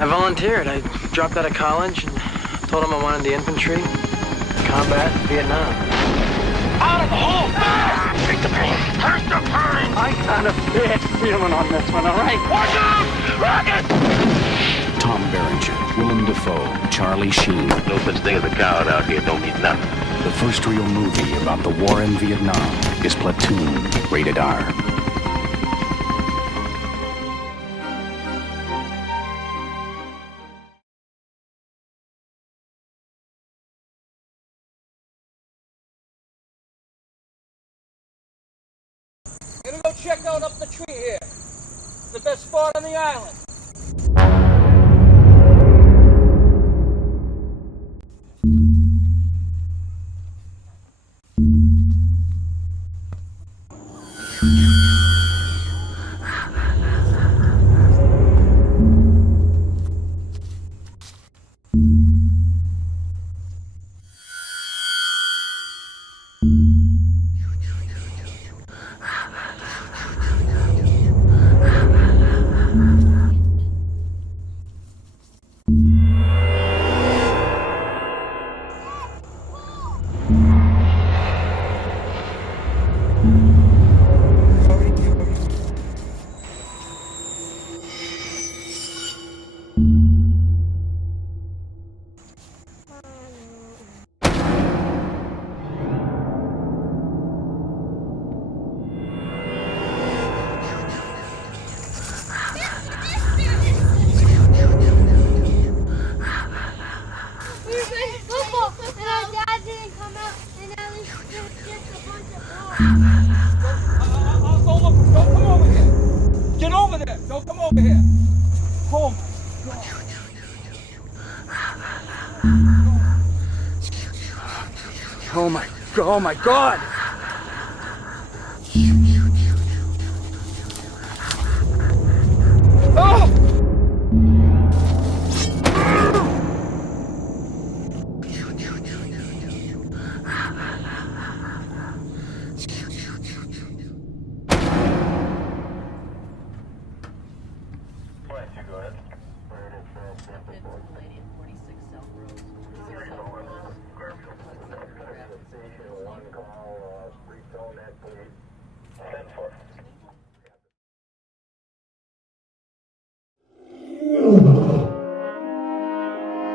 I volunteered. I dropped out of college and told him I wanted the infantry, combat, Vietnam. Out of the hole! Fast! Take the pain! Take the pain! I got a bad feeling on this one, all right? Watch out! Rocket! Tom Berenger, Willem Dafoe, Charlie Sheen. No such thing as a coward out here. Don't need nothing. The first real movie about the war in Vietnam is Platoon, rated R. Gonna go check out up the tree here. It's the best spot on the island. Oh my God! Oh!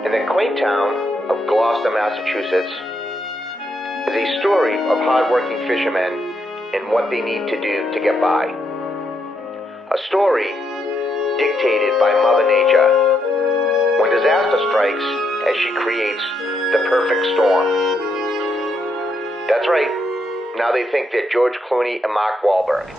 In the quaint town of Gloucester, Massachusetts, is a story of hard-working fishermen and what they need to do to get by. A story dictated by Mother Nature when disaster strikes as she creates the perfect storm. That's right. Now they think they're George Clooney and Mark Wahlberg.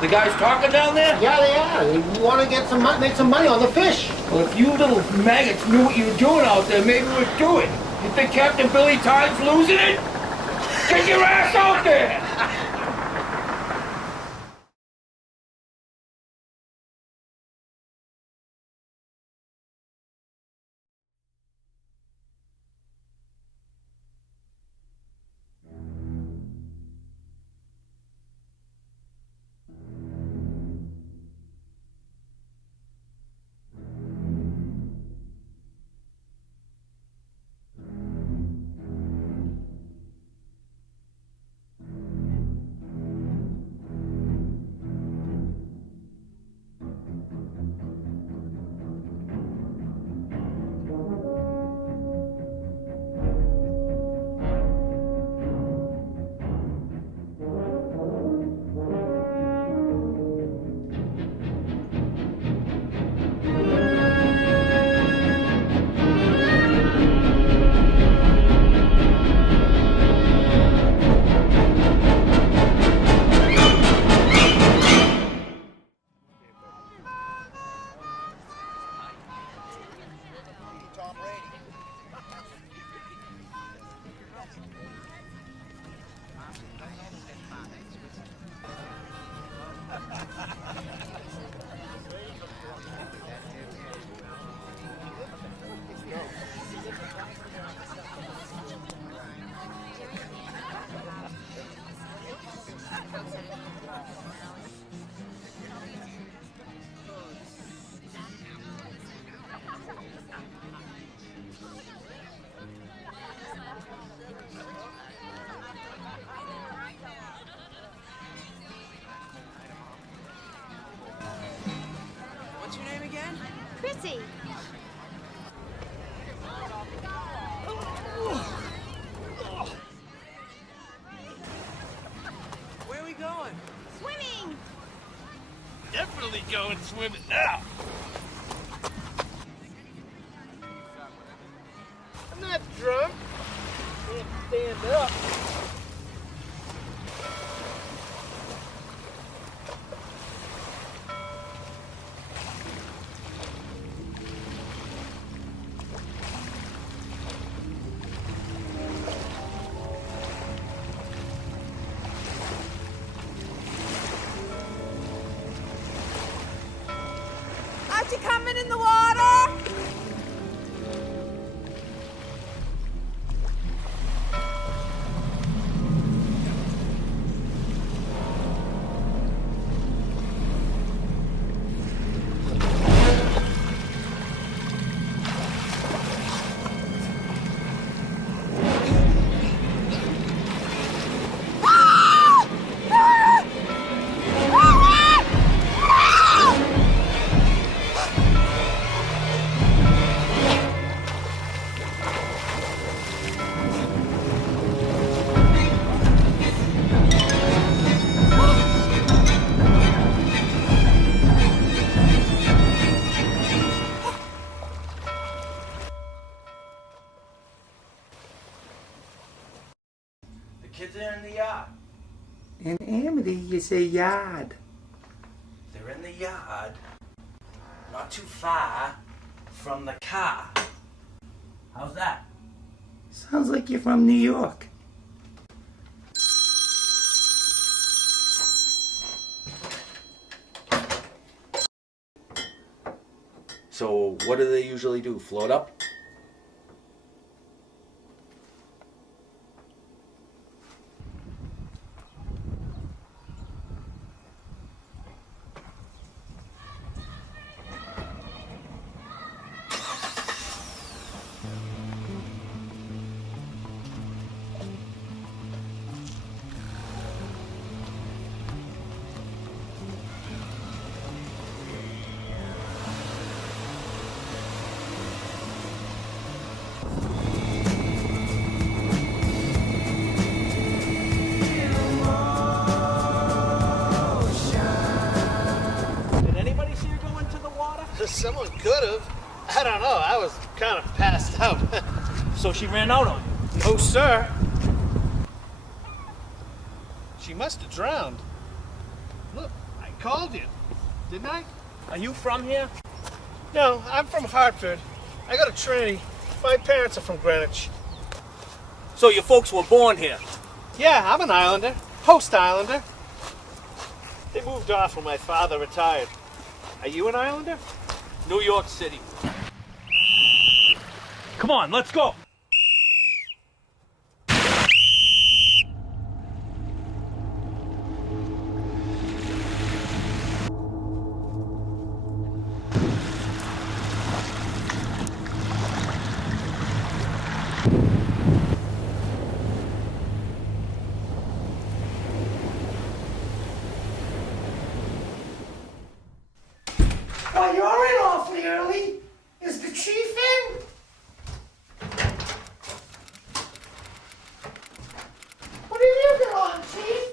The guys talking down there? Yeah, they are. They want to get make some money on the fish. Well, if you little maggots knew what you were doing out there, maybe we'd do it. You think Captain Billy Tide's losing it? Get your ass out there! Quincy. Where are we going? Swimming! Definitely going swimming now. I'm not drunk. Can't stand up. Aren't you coming in the water? The kids are in the yard. In Amity, you say yard. They're in the yard, not too far from the car. How's that? Sounds like you're from New York. So what do they usually do? Float up? Did anybody see her go into the water? Someone could have. I don't know. I was kind of passed out. So she ran out on you. No, sir. She must have drowned. Look, I called you. Didn't I? Are you from here? No, I'm from Hartford. I go to Trinity. My parents are from Greenwich. So your folks were born here? Yeah, I'm an Islander. Post Islander. They moved off when my father retired. Are you an Islander? New York City. Come on, let's go. Well, you're in awfully early. Is the chief in? What have you been on, Chief?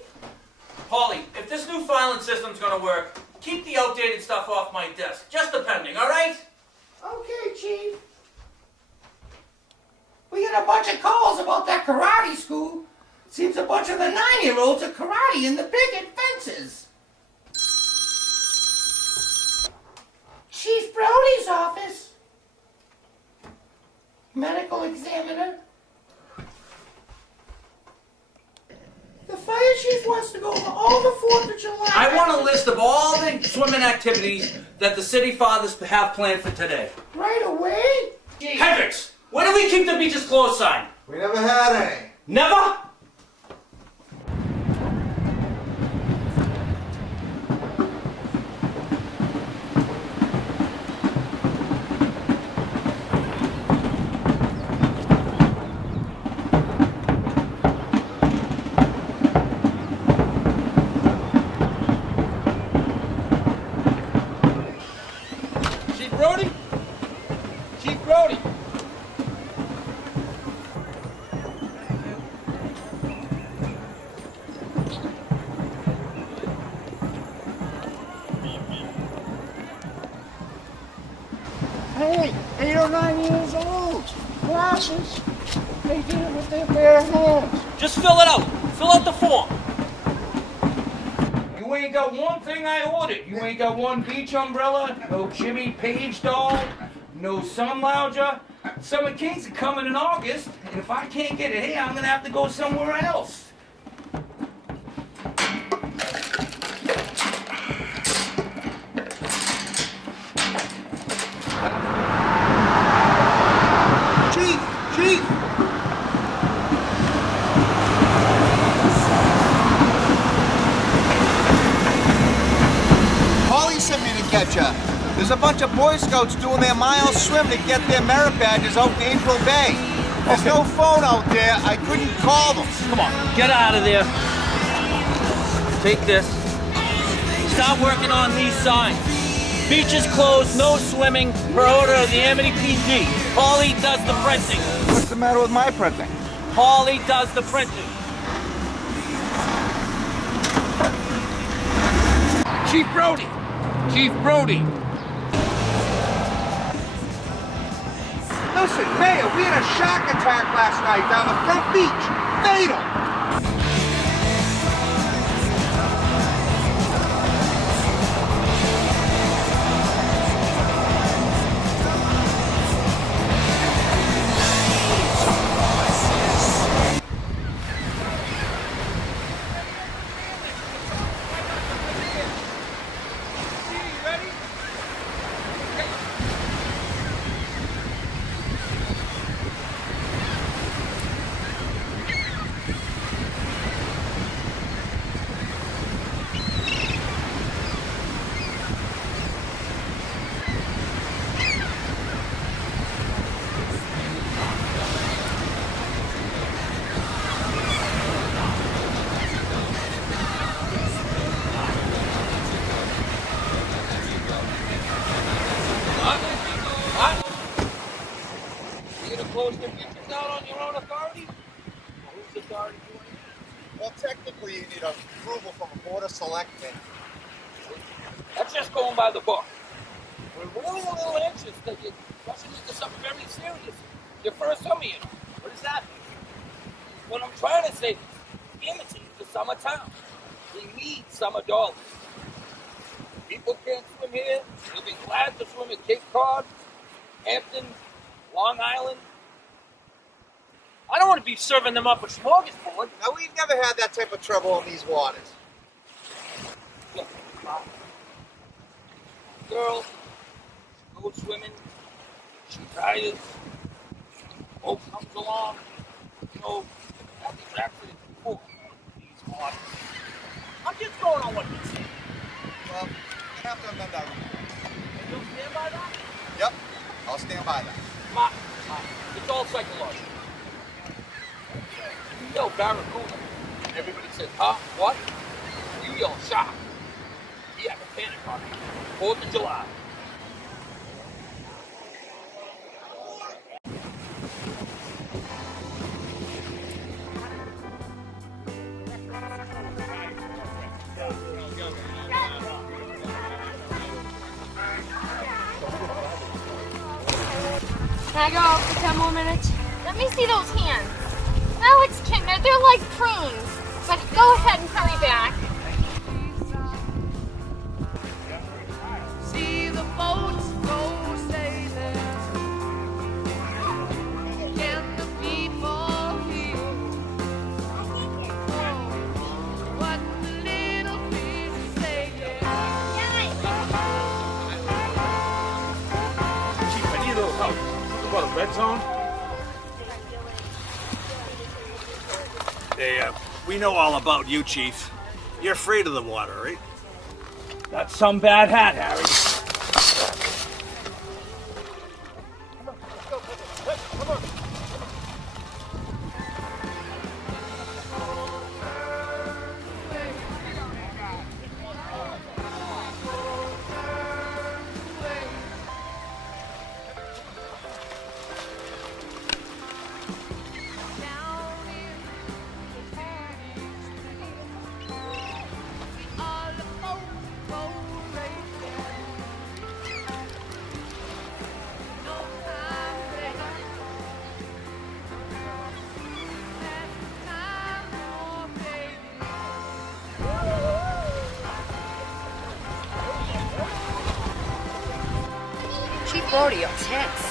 Paulie, if this new filing system's gonna work, keep the outdated stuff off my desk. Just depending, all right? Okay, Chief. We got a bunch of calls about that karate school. Seems a bunch of the 9-year-olds are karate in the picket fences. Chief Brody's office. Medical examiner. The fire chief wants to go over all the 4th of July. I want a list of all the swimming activities that the city fathers have planned for today. Right away? Hendricks, where do we keep the beaches closed sign? We never had any. Never? Chief Brody, or 9 years old. Glasses. They did it with their bare hands. Just fill it out. Fill out the form. You ain't got one thing I ordered. You ain't got one beach umbrella, no Jimmy Page doll, no sun lounger. Summer Kings are coming in August, and if I can't get it here, I'm gonna have to go somewhere else. Chief! Holly sent me to get ya. There's a bunch of Boy Scouts doing their mile swim to get their merit badges out in April Bay. There's no phone out there. I couldn't call them. Come on, get out of there. Take this. Start working on these signs. Beach is closed, no swimming, per order of the Amity PD. Paulie does the printing. What's the matter with my printing? Paulie does the printing. Chief Brody! Chief Brody! Listen, Mayor, we had a shark attack last night down the front beach. Fatal! Close the beaches out on your own authority? Whose authority do you need? Well, technically, you need approval from a board of selectmen. That's just going by the book. We're really a little anxious that you're rushing into something very serious. Your first summer, you know. What does that mean? What I'm trying to say is, Amity is a summer town. We need summer dollars. People can't swim here. They'll be glad to swim at Cape Cod, Hampton, Long Island. I don't want to be serving them up a smorgasbord. Now, we've never had that type of trouble in these waters. Look, girl, she goes swimming, she tires, boat comes along, you know, had these accidents before. These waters. I'm just going on what you say. Well, you have to amend that rule. And you'll stand by that? Yep, I'll stand by that. Ma, it's all psychological. You yell barracuda, and everybody says, huh? What? You yell shark. We have a panic on it. 4th of July. Can I go out for 10 more minutes? Let me see those hands. Alex, Kintner, they're like prunes. But go ahead and hurry back. See the boats go sailing. Can the people hear what the little fish is saying? Chief, I need a little help. Think about a red zone? Hey, we know all about you, Chief. You're afraid of the water, right? That's some bad hat, Harry. Florida, you're tense.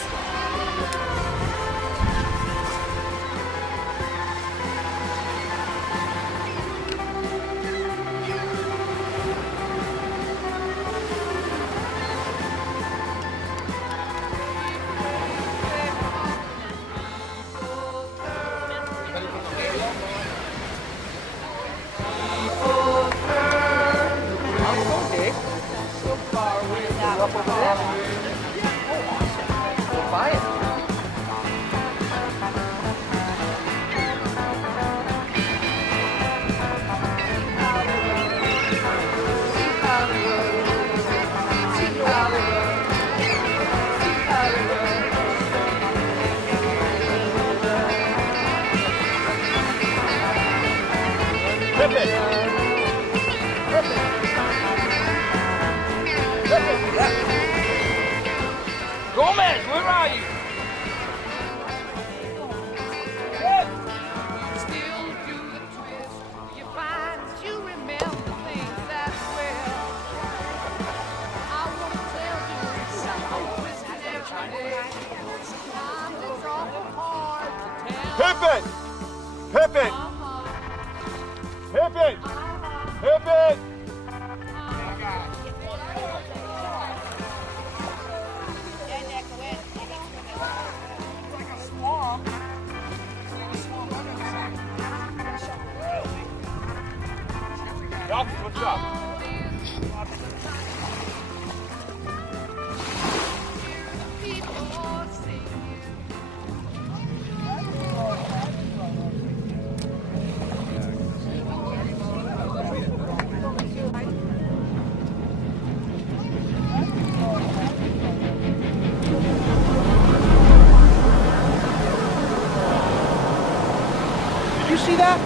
Gomez, where are you? Still do the twist. You find that you remember things that well. I want to tell you something twisted every day. Sometimes it's awful hard to tell. Pippin! Pippin! Pippin! Pippin! What's up? Did you see that?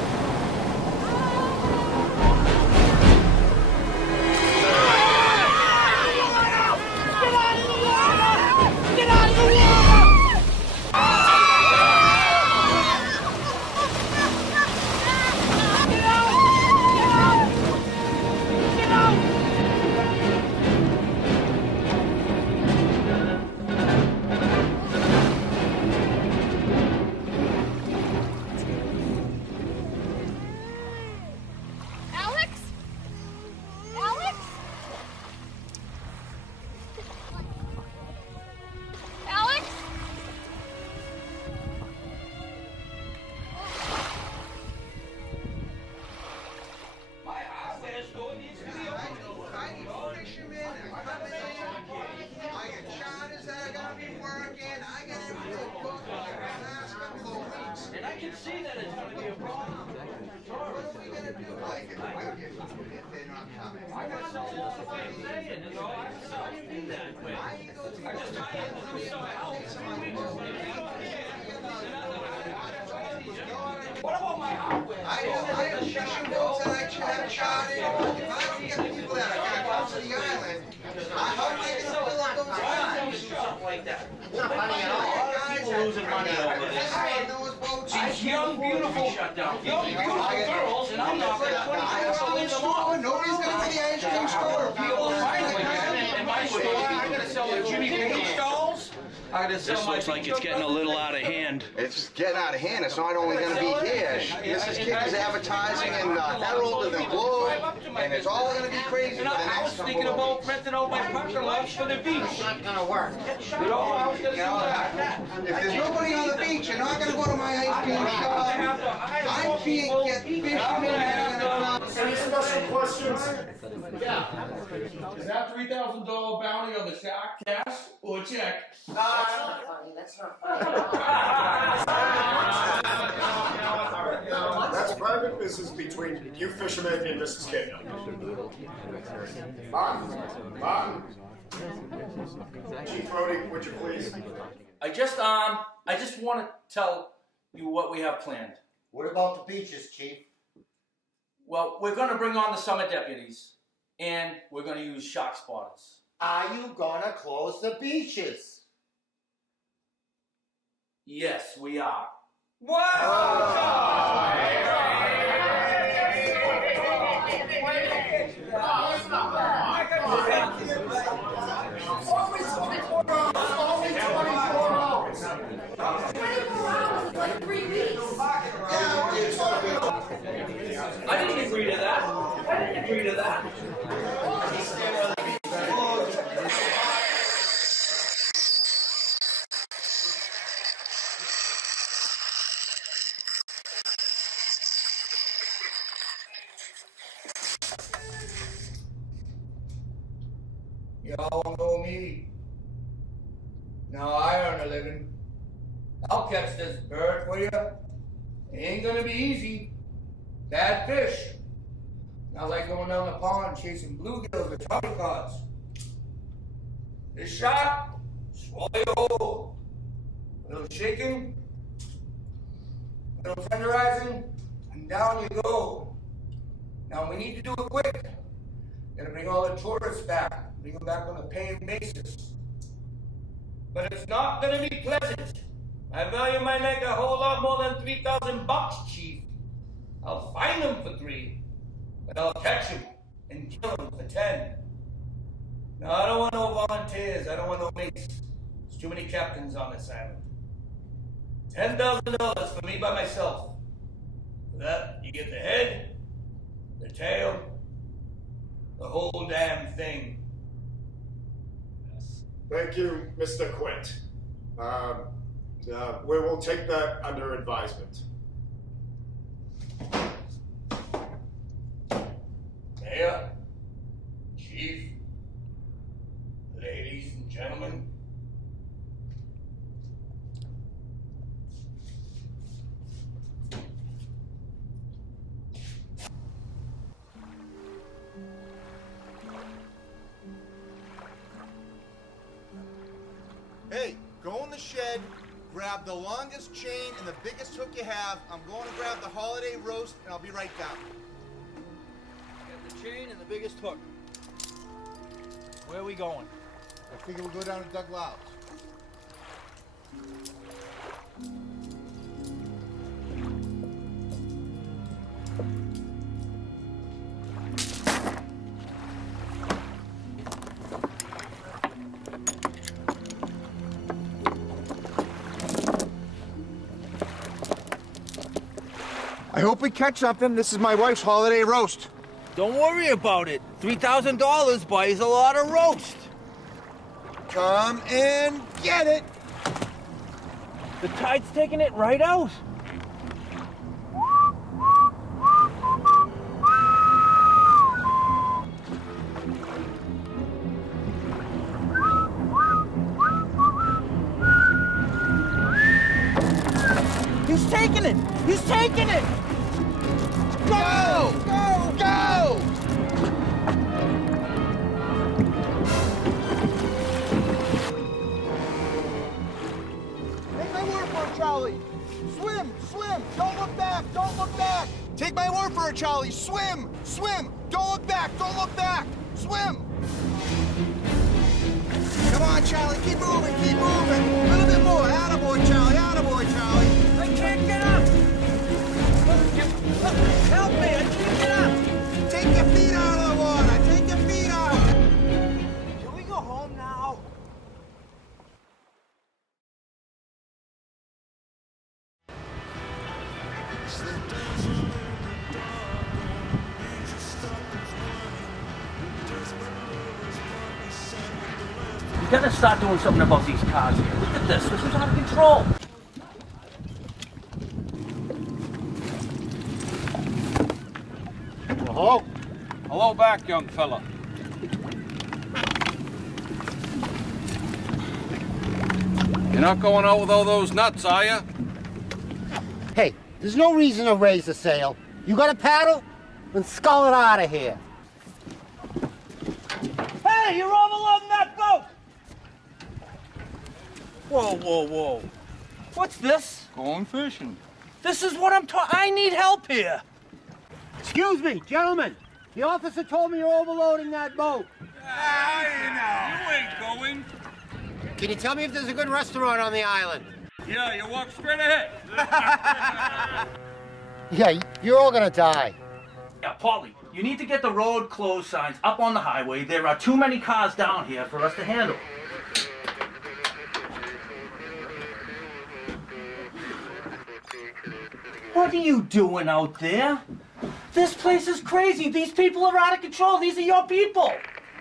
And I can see that it's going to be a problem. I got to sell this what I'm saying, you know, I can do that, but I just try to do some help. 3 weeks What about my hardware? I have fishing boats and I have charter. If I don't get people that are gonna come to the island, how am I gonna fill up those times? Something like that. It's not funny at all. People losing money over this. These young, beautiful girls, and I'm not going to 24 to leave them off. Nobody's gonna be the ice cream store. People are fighting again. In my store, I'm going to sell the Jimmy Cricket stalls. This looks like it's getting a little out of hand. It's getting out of hand. It's not only going to be here. This is Kickers Advertising and Herald and the Globe, and it's all going to be crazy for the I was next thinking couple about renting out my parking lots for the beach. It's not going to work. You know, I was going to do that. If there's nobody on the beach, you're not going to go to my ice cream shop. I can't get fishermen. Any special questions? Yeah. Is that $3,000 bounty on the shark cash or check? That's private business between you fishermen and Mrs. Kidney. Martin. Chief Brody, would you please? I just want to tell you what we have planned. What about the beaches, Chief? Well, we're going to bring on the summer deputies, and we're going to use shark spotters. Are you gonna close the beaches? Yes, we are. What? agree to that. Y'all know me. Now I earn a living. I'll catch this bird for you. It ain't gonna be easy. Bad fish. Not like going down the pond chasing bluegills or tommy cod. This shot, swallow your hole. A little shaking, a little tenderizing, and down you go. Now we need to do it quick. Gotta bring all the tourists back. Bring them back on a paying basis. But it's not gonna be pleasant. I value my neck a whole lot more than $3,000, Chief. I'll find them for 3, but I'll catch them and kill them for 10. Now I don't want no volunteers. I don't want no mates. There's too many captains on this island. $10,000 for me by myself. For that, you get the head, the tail, the whole damn thing. Thank you, Mr. Quint. We will take that under advisement. Mayor, Chief, ladies and gentlemen. Hey, go in the shed, grab the longest chain and the biggest hook you have. I'm going to grab the holiday roast, and I'll be right down. Get the chain and the biggest hook. Where are we going? I figure we'll go down to Doug Lau's. I hope we catch something. This is my wife's holiday roast. Don't worry about it. $3,000 buys a lot of roast. Come and get it. The tide's taking it right out. He's taking it! He's taking it! Go! Go! Go! Take my word for it, Charlie. Swim! Swim! Don't look back! Don't look back! Take my word for it, Charlie. Swim! Swim! Don't look back! Don't look back! Swim! Come on, Charlie. Keep moving. Keep moving. A little bit more. Attaboy, Charlie. Attaboy, Charlie. I can't get up! Help me! I can't get up! Take your feet out of the water! Take your feet out! Can we go home now? You gotta start doing something about these cars here. Look at this. This is out of control. Hello? Hello back, young fella. You're not going out with all those nuts, are you? Hey, there's no reason to raise the sail. You got a paddle? Then scull it out of here. Hey, you're overloading that boat! Whoa, whoa, whoa. What's this? Going fishing. This is what I'm talking. I need help here. Excuse me, gentlemen. The officer told me you're overloading that boat. You ain't going. Can you tell me if there's a good restaurant on the island? Yeah, you walk straight ahead. Yeah, you're all gonna die. Yeah, Paulie, you need to get the road closed signs up on the highway. There are too many cars down here for us to handle. What are you doing out there? This place is crazy. These people are out of control. These are your people.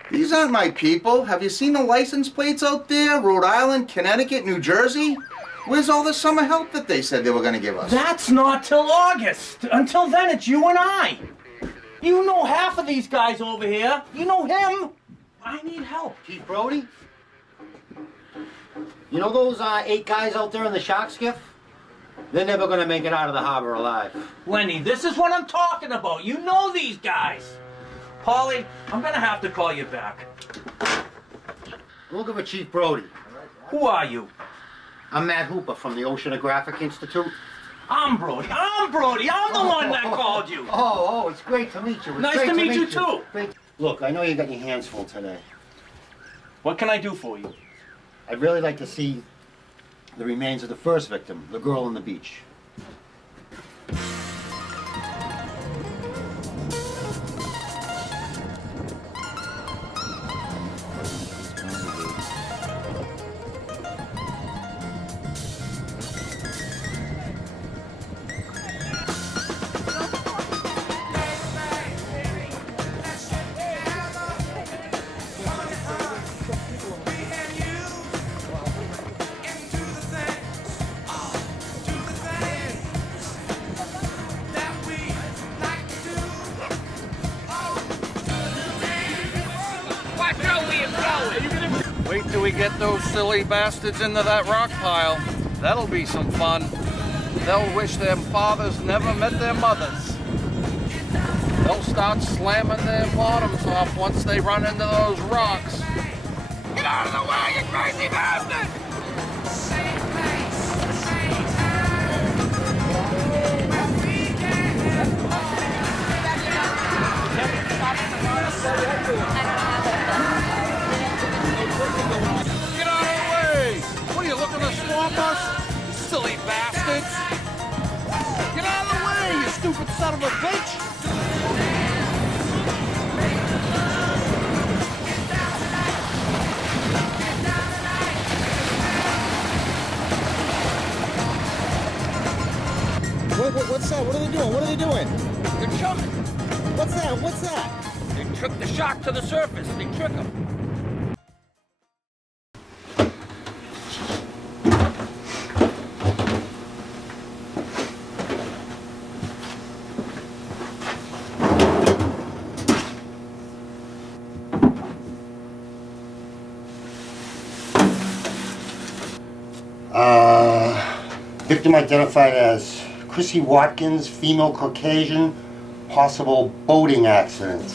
These aren't my people. Have you seen the license plates out there? Rhode Island, Connecticut, New Jersey? Where's all the summer help that they said they were going to give us? That's not till August. Until then, it's you and I. You know half of these guys over here. You know him. I need help. Chief Brody? You know those 8 guys out there in the shark skiff? They're never gonna make it out of the harbor alive. Lenny, this is what I'm talking about. You know these guys. Paulie, I'm gonna have to call you back. Look for Chief Brody. Who are you? I'm Matt Hooper from the Oceanographic Institute. I'm Brody. I'm Brody. I'm the one that called you. Oh, it's great to meet you. It's nice great to meet you too. Great. Look, I know you got your hands full today. What can I do for you? I'd really like to see the remains of the first victim, the girl on the beach. Wait till we get those silly bastards into that rock pile. That'll be some fun. They'll wish their fathers never met their mothers. They'll start slamming their bottoms off once they run into those rocks. Get out of the way, you crazy bastard! Get out of the way! What are you looking to swamp us? You silly bastards! Get out of the way, you stupid son of a bitch! What's that? What are they doing? What are they doing? They're chumming. What's that? What's that? They took the shark to the surface. They trick him. Victim identified as Chrissy Watkins, female Caucasian, possible boating accident.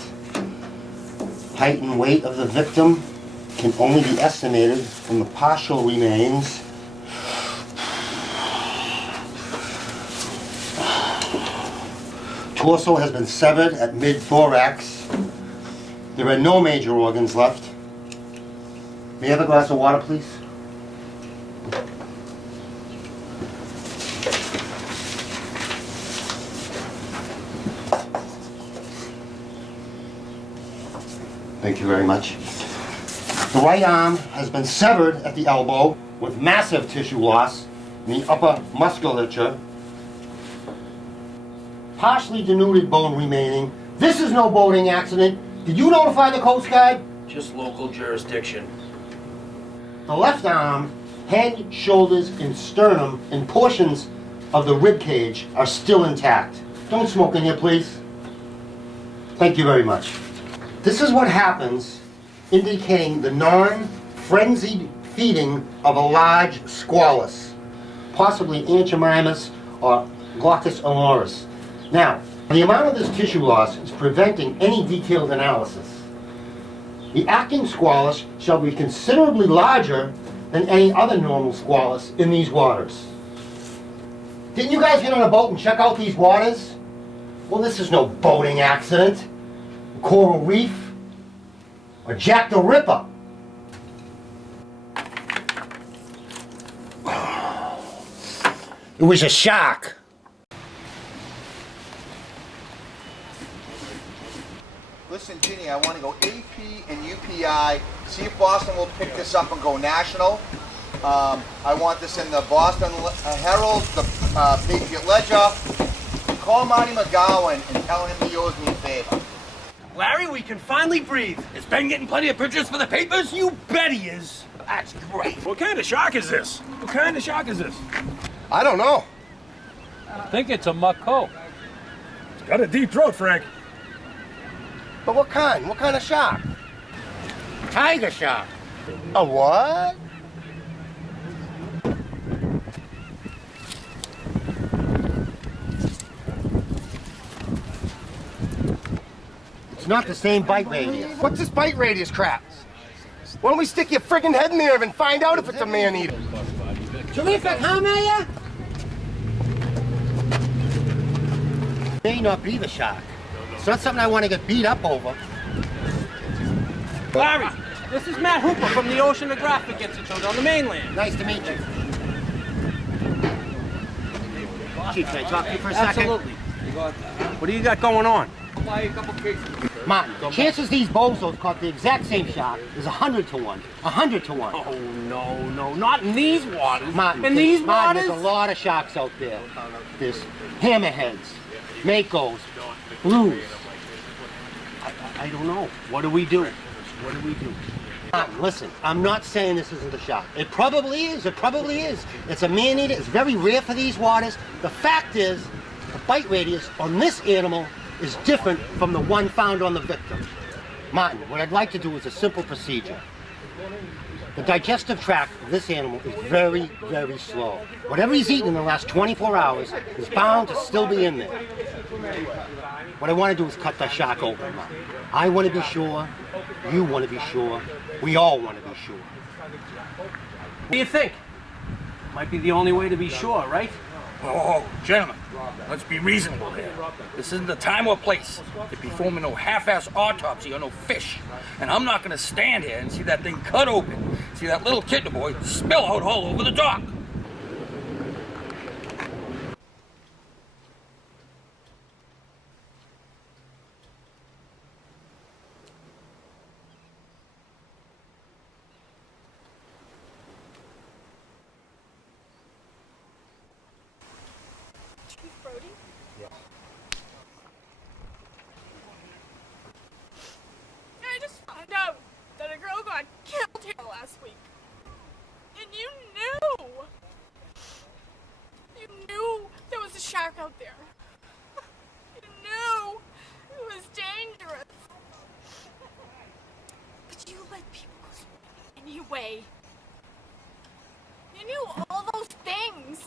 Height and weight of the victim can only be estimated from the partial remains. Torso has been severed at mid-thorax. There are no major organs left. May I have a glass of water, please? Thank you very much. The right arm has been severed at the elbow with massive tissue loss in the upper musculature. Partially denuded bone remaining. This is no boating accident. Did you notify the Coast Guard? Just local jurisdiction. The left arm, head, shoulders, and sternum and portions of the rib cage are still intact. Don't smoke in here, please. Thank you very much. This is what happens, indicating the non-frenzied feeding of a large squalus, possibly Anchimimus or Glaucus onoris. Now, the amount of this tissue loss is preventing any detailed analysis. The acting squalus shall be considerably larger than any other normal squalus in these waters. Didn't you guys get on a boat and check out these waters? Well, this is no boating accident. Coral reef, or Jack the Ripper. It was a shark. Listen, Ginny, I want to go AP and UPI, see if Boston will pick this up and go national. I want this in the Boston Herald, the Patriot Ledger. call Marty McGowan and tell him he owes me a favor. Larry, we can finally breathe. Is Ben getting plenty of pictures for the papers? You bet he is. That's great. What kind of shark is this? What kind of shark is this? I don't know. I think it's a Mako. It's got a deep throat, Frank. But what kind? What kind of shark? Tiger shark. A what? It's not the same bite radius. What's this bite radius crap? Why don't we stick your friggin' head in there and find out if it's a man-eater? Terrific, huh, Mayor? May not be the shark. It's not something I want to get beat up over. Larry, this is Matt Hooper from the Oceanographic Institute on the mainland. Nice to meet you. Chief, can I talk to you for a second? Absolutely. What do you got going on? Buy a couple cases. Martin, the chances these bozos caught the exact same shark is 100 to 1. 100 to 1. Oh, no, not in these waters. Martin, in these waters? There's a lot of sharks out there. There's hammerheads, makos, blues. I don't know. What do we do? What do we do? Martin, listen, I'm not saying this isn't a shark. It probably is. It probably is. It's a man-eater. It's very rare for these waters. The fact is, the bite radius on this animal is different from the one found on the victim. Martin, what I'd like to do is a simple procedure. The digestive tract of this animal is very, very slow. Whatever he's eaten in the last 24 hours is bound to still be in there. What I want to do is cut the shark open, Martin. I want to be sure, you want to be sure, we all want to be sure. What do you think? Might be the only way to be sure, right? Oh, gentlemen, let's be reasonable here. This isn't the time or place to be performing no half-ass autopsy on no fish. And I'm not gonna stand here and see that thing cut open, see that little kidney boy spill out all over the dock. I just found out that a girl got killed here last week. And you knew! You knew there was a shark out there. You knew it was dangerous. But you let people go swimming anyway. You knew all those things.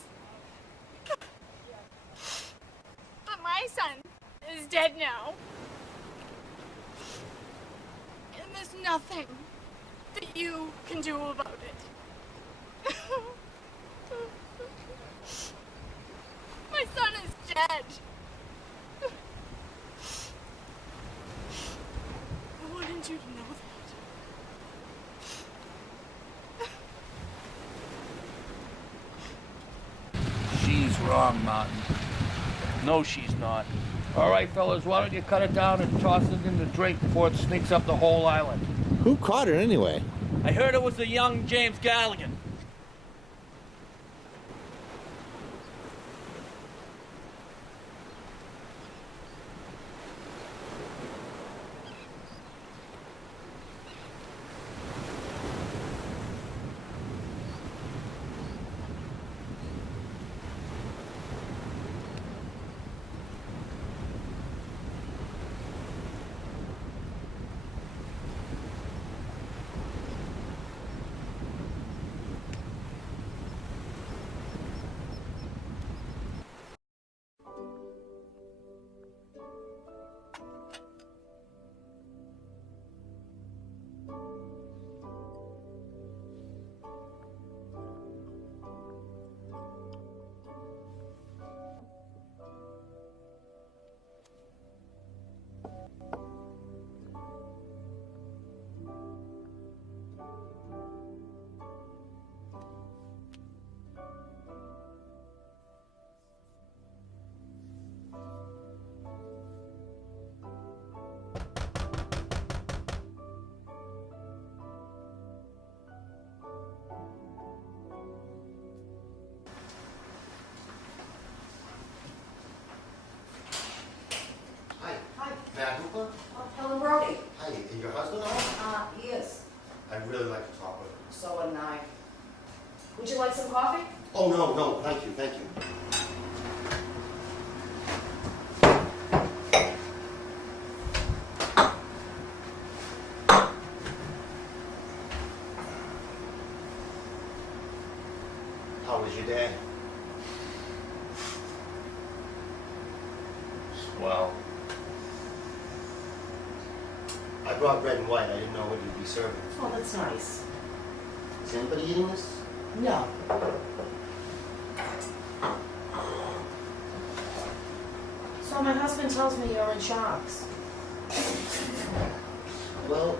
But my son is dead now. And there's nothing that you can do about it. My son is dead. I wanted you to know that. She's wrong, Martin. No, she's not. All right, fellas, why don't you cut it down and toss it in the drink before it sneaks up the whole island? Who caught it anyway? I heard it was the young James Galligan. some coffee? Oh, no, thank you, thank you. How was your day? Well, I brought red and white. I didn't know what you'd be serving. Oh, that's nice. Is anybody eating this? No. So my husband tells me you're in shocks. Well,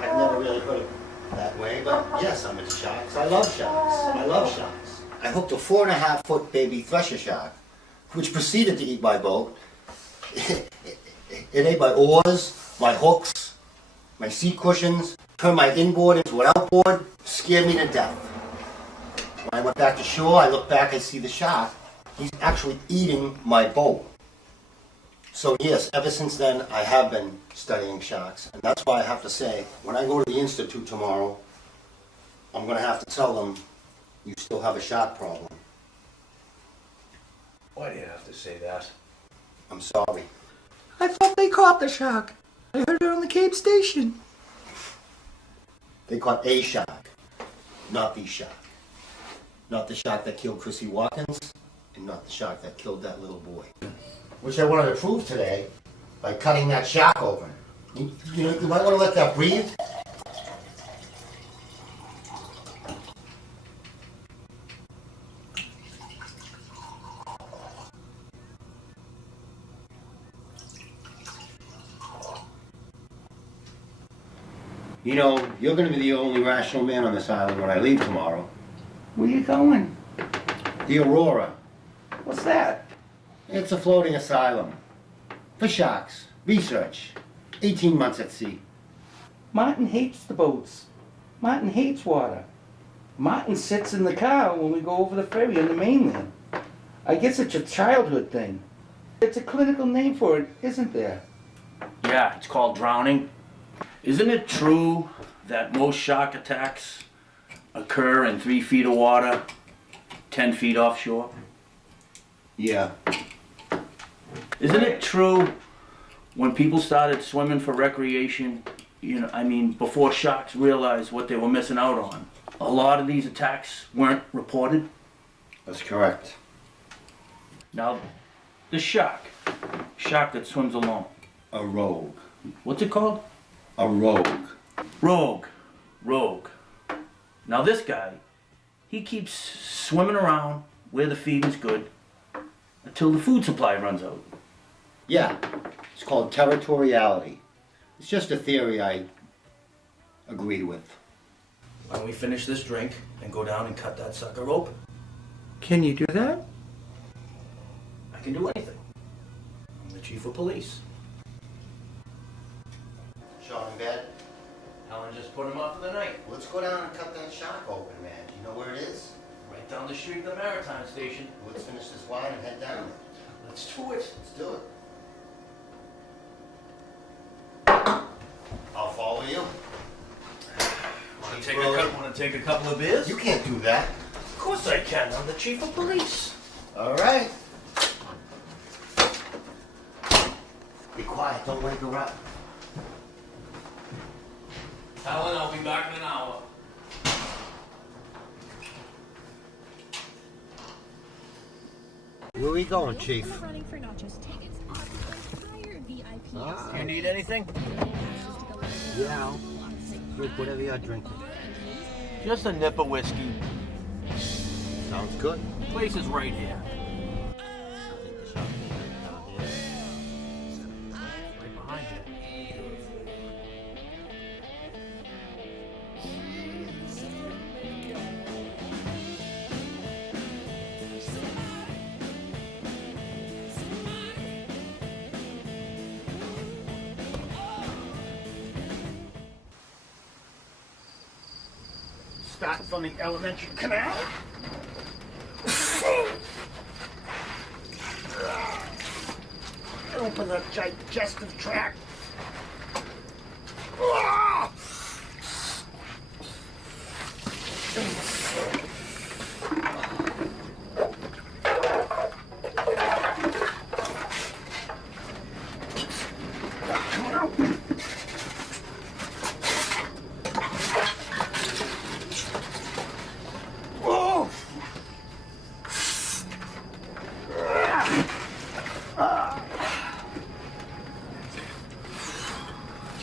I've never really put it that way, but yes, I'm in shocks. I love shocks. I love shocks. I hooked a 4.5-foot baby thresher shark, which proceeded to eat my boat. It ate my oars, my hooks, my seat cushions, turned my inboard into an outboard, scared me to death. When I went back to shore, I look back, I see the shark. He's actually eating my boat. So yes, ever since then, I have been studying sharks. And that's why I have to say, when I go to the Institute tomorrow, I'm going to have to tell them, you still have a shark problem. Why do you have to say that? I'm sorry. I thought they caught the shark. I heard it on the Cape Station. They caught a shark, not the shark. Not the shark that killed Chrissy Watkins, and not the shark that killed that little boy. Which I wanted to prove today by cutting that shark open. You might want to let that breathe. You know, you're going to be the only rational man on this island when I leave tomorrow. Where you going? The Aurora. What's that? It's a floating asylum. For sharks. Research. 18 months at sea. Martin hates the boats. Martin hates water. Martin sits in the car when we go over the ferry on the mainland. I guess it's a childhood thing. It's a clinical name for it, isn't there? Yeah, it's called drowning. Isn't it true that most shark attacks occur in 3 feet of water, 10 feet offshore? Yeah. Isn't it true when people started swimming for recreation, before sharks realized what they were missing out on, a lot of these attacks weren't reported? That's correct. Now, the shark that swims alone. A rogue. What's it called? A rogue. Rogue. Now this guy, he keeps swimming around where the feed is good until the food supply runs out. Yeah, it's called territoriality. It's just a theory I agree with. Why don't we finish this drink and go down and cut that sucker open? Can you do that? I can do anything. I'm the chief of police. Sean in bed? Helen just put him up for the night. Let's go down and cut that shark open, man. Do you know where it is? Right down the street of the Maritime Station. Let's finish this wine and head down. Let's do it. Let's do it. I'll follow you. Want to take a couple of beers? You can't do that. Of course I can. I'm the chief of police. All right. Be quiet. Don't wake her up. Helen, I'll be back in an hour. Where are we going, Chief? You need anything? Yeah. Drink whatever you're drinking. Just a nip of whiskey. Sounds good. Place is right here. Right behind you. Start from the elementary canal. Open the digestive tract.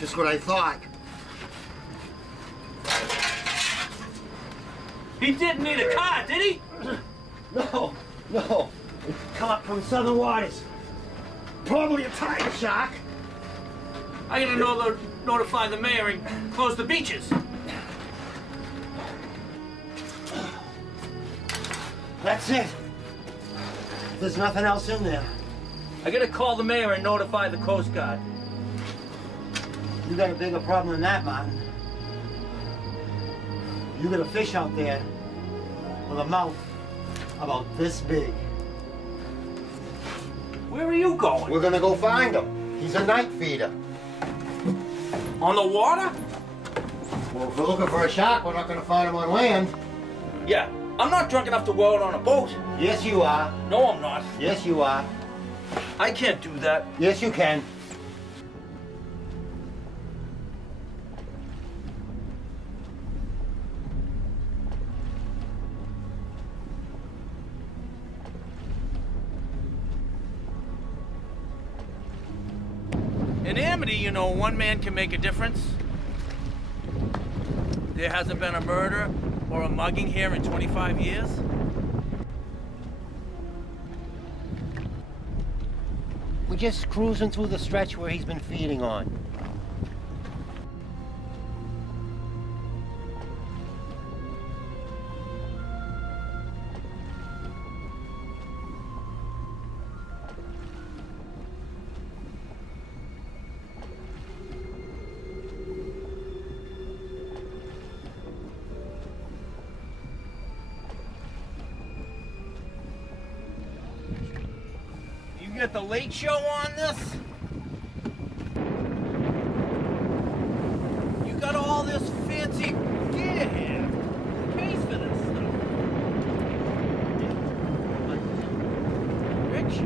Just what I thought. He didn't need a car, did he? No. It's come up from southern waters. Probably a tiger shark. I gotta notify the mayor and close the beaches. That's it. There's nothing else in there. I gotta call the mayor and notify the Coast Guard. You got a bigger problem than that, Martin. You got a fish out there with a mouth about this big. Where are you going? We're gonna go find him. He's a night feeder. On the water? Well, if we're looking for a shark, we're not gonna find him on land. Yeah, I'm not drunk enough to go out on a boat. Yes, you are. No, I'm not. Yes, you are. I can't do that. Yes, you can. In Amity, you know, one man can make a difference. There hasn't been a murder or a mugging here in 25 years. We're just cruising through the stretch where he's been feeding on. You get the late show on this? You got all this fancy gear here. Who pays for this stuff? Rich?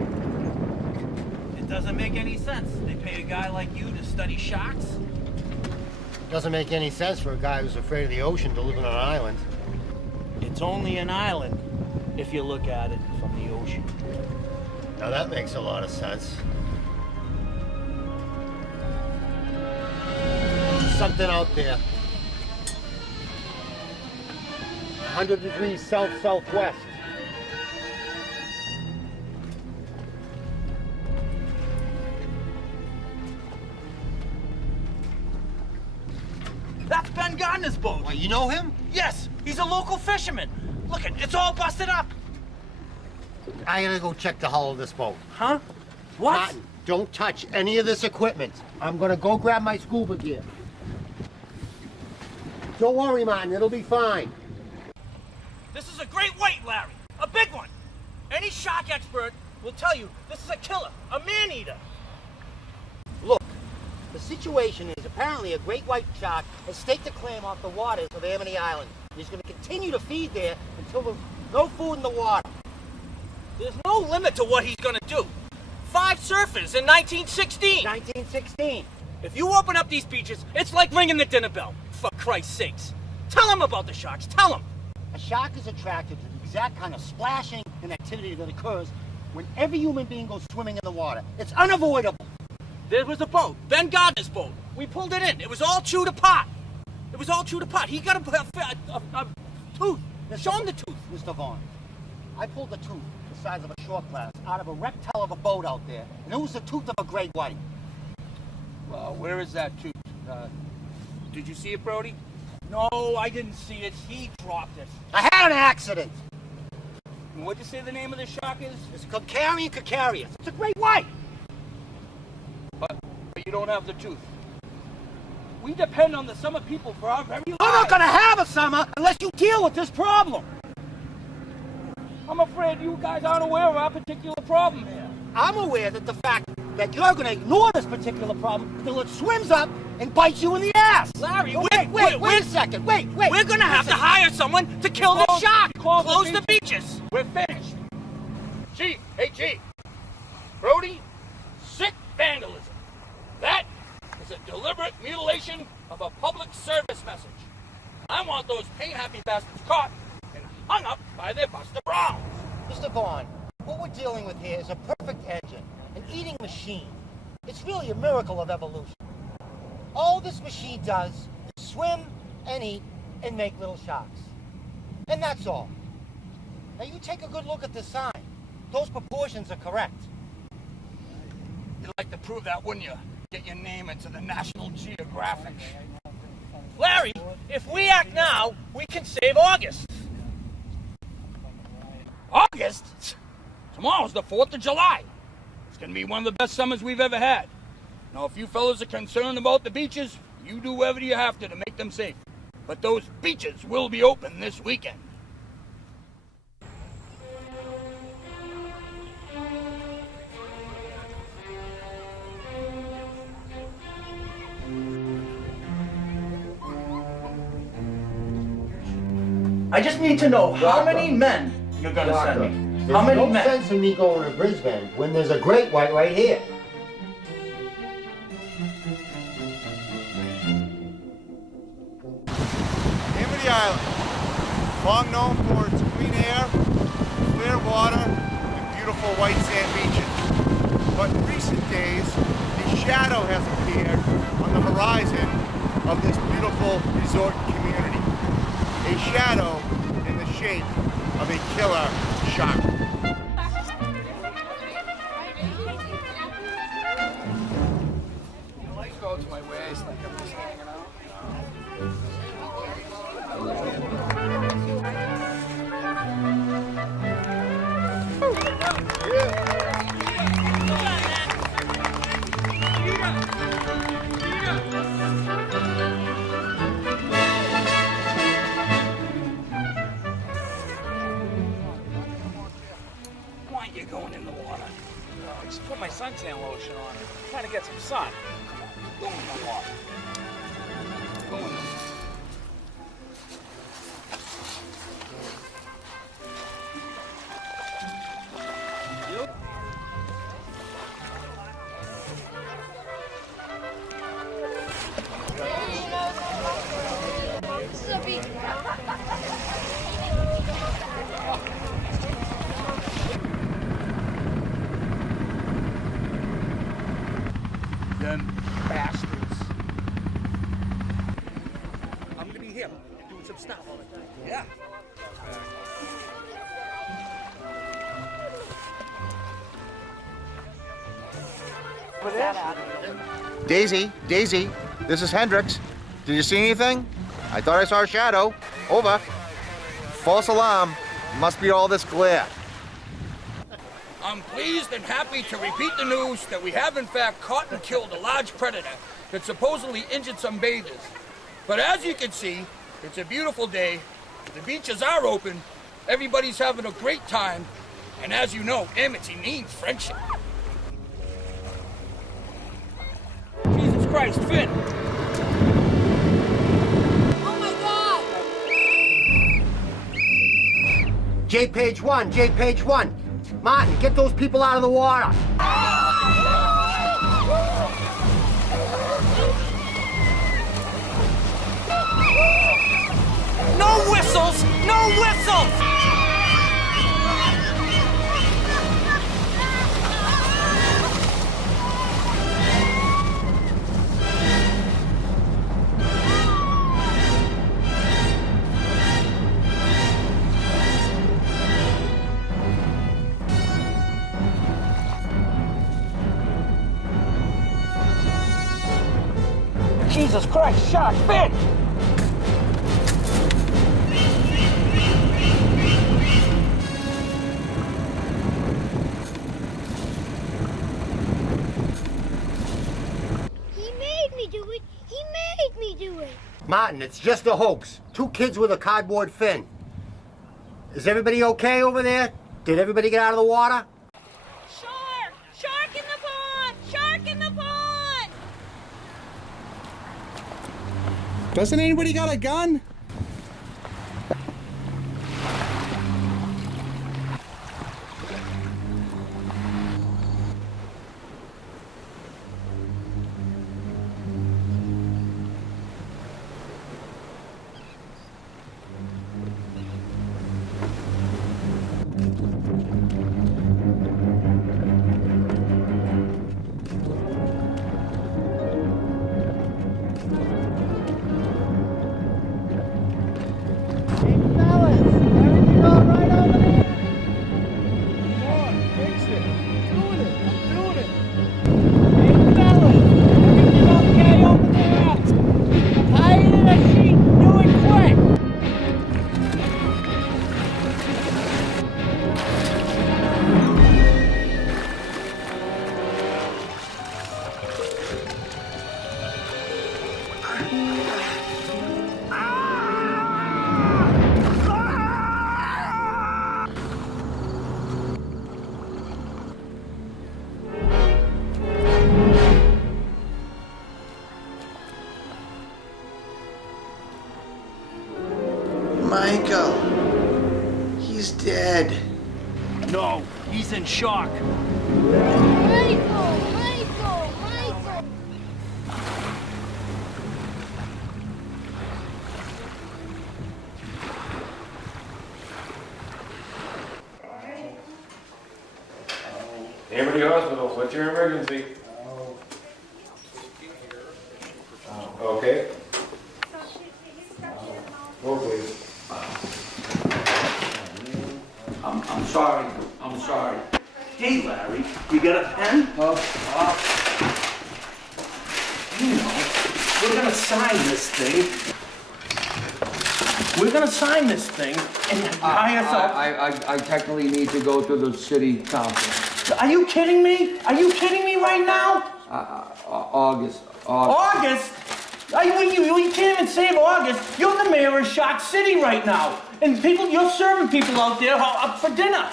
It doesn't make any sense. They pay a guy like you to study sharks? Doesn't make any sense for a guy who's afraid of the ocean to live on an island. It's only an island if you look at it from the ocean. Now that makes a lot of sense. Something out there. 100 degrees south-southwest. That's Ben Gardner's boat. Well, you know him? Yes, he's a local fisherman. Look, it's all busted up. I gotta go check the hull of this boat. Huh? What? Martin, don't touch any of this equipment. I'm gonna go grab my scuba gear. Don't worry, Martin, it'll be fine. This is a great weight, Larry. A big one. Any shark expert will tell you this is a killer, a man-eater. Look, the situation is apparently a great white shark has staked a claim off the waters of Amity Island. He's gonna continue to feed there until there's no food in the water. There's no limit to what he's gonna do. 5 surfers in 1916. 1916. If you open up these beaches, it's like ringing the dinner bell. For Christ's sakes. Tell him about the sharks. Tell him. A shark is attracted to the exact kind of splashing and activity that occurs when every human being goes swimming in the water. It's unavoidable. There was a boat, Ben Gardner's boat. We pulled it in. It was all chewed apart. It was all chewed apart. He got a tooth. Show him the tooth. Mr. Vaughn, I pulled the tooth the size of a short glass out of a reptile of a boat out there, and it was the tooth of a great white. Well, where is that tooth? Did you see it, Brody? No, I didn't see it. He dropped it. I had an accident. And what'd you say the name of the shark is? It's Calcarean Cacarius. It's a great white. But you don't have the tooth. We depend on the summer people for our very lives. I'm not gonna have a summer unless you deal with this problem. I'm afraid you guys aren't aware of our particular problem here. I'm aware that the fact that you're gonna ignore this particular problem until it swims up and bites you in the ass. Larry, wait a second. Wait. We're gonna have to hire someone to kill the shark. Close the beaches. We're finished. Chief, hey Chief. Brody, sick vandalism. That is a deliberate mutilation of a public service message. I want those paint-happy bastards caught and hung up by their Buster Browns. Mr. Vaughn, what we're dealing with here is a perfect engine, an eating machine. It's really a miracle of evolution. All this machine does is swim and eat and make little sharks. And that's all. Now you take a good look at the sign. Those proportions are correct. You'd like to prove that, wouldn't you? Get your name into the National Geographic. Larry, if we act now, we can save August. August? Tomorrow's the 4th of July. It's going to be one of the best summers we've ever had. Now, if you fellas are concerned about the beaches, you do whatever you have to make them safe. But those beaches will be open this weekend. I just need to know how many men you're gonna send me. How many There's no men? sense in me going to Brisbane when there's a great white right here. Amity Island, long known for its clean air, clear water, and beautiful white sand beaches. But in recent days, a shadow has appeared on the horizon of this beautiful resort community. A shadow in the shape of a killer shark. Go to my waist like I'm just hanging out. Why aren't you going in the water? I just put my suntan lotion on. Trying to get some sun. Go in the water. Go in the water. This is a big. Them bastards. I'm gonna be here doing some stuff. Yeah. Daisy, this is Hendrix. Did you see anything? I thought I saw a shadow. Over. False alarm. Must be all this glare. I'm pleased and happy to repeat the news that we have in fact caught and killed a large predator that supposedly injured some bathers. But as you can see, it's a beautiful day, the beaches are open, everybody's having a great time, and as you know, amity means friendship. Jesus Christ, Finn! Oh my God! J-Page 1, J-Page 1. Martin, get those people out of the water. No whistles! No whistles! Jesus Christ, shark, Finn! He made me do it. He made me do it. Martin, it's just a hoax. 2 kids with a cardboard fin. Is everybody okay over there? Did everybody get out of the water? Shark! Shark in the pond! Shark in the pond! Doesn't anybody got a gun? in shock. Michael! Amity Hospital, what's your emergency? Okay. Hold please. I'm sorry. I'm sorry. Hey, Larry, you got a pen? You know, we're gonna sign this thing. We're gonna sign this thing and hire us I technically need to go to the city council. Are you kidding me? Are you kidding me right now? August. August? You can't even save August. You're the mayor of Shark City right now. And you're serving people out there up for dinner.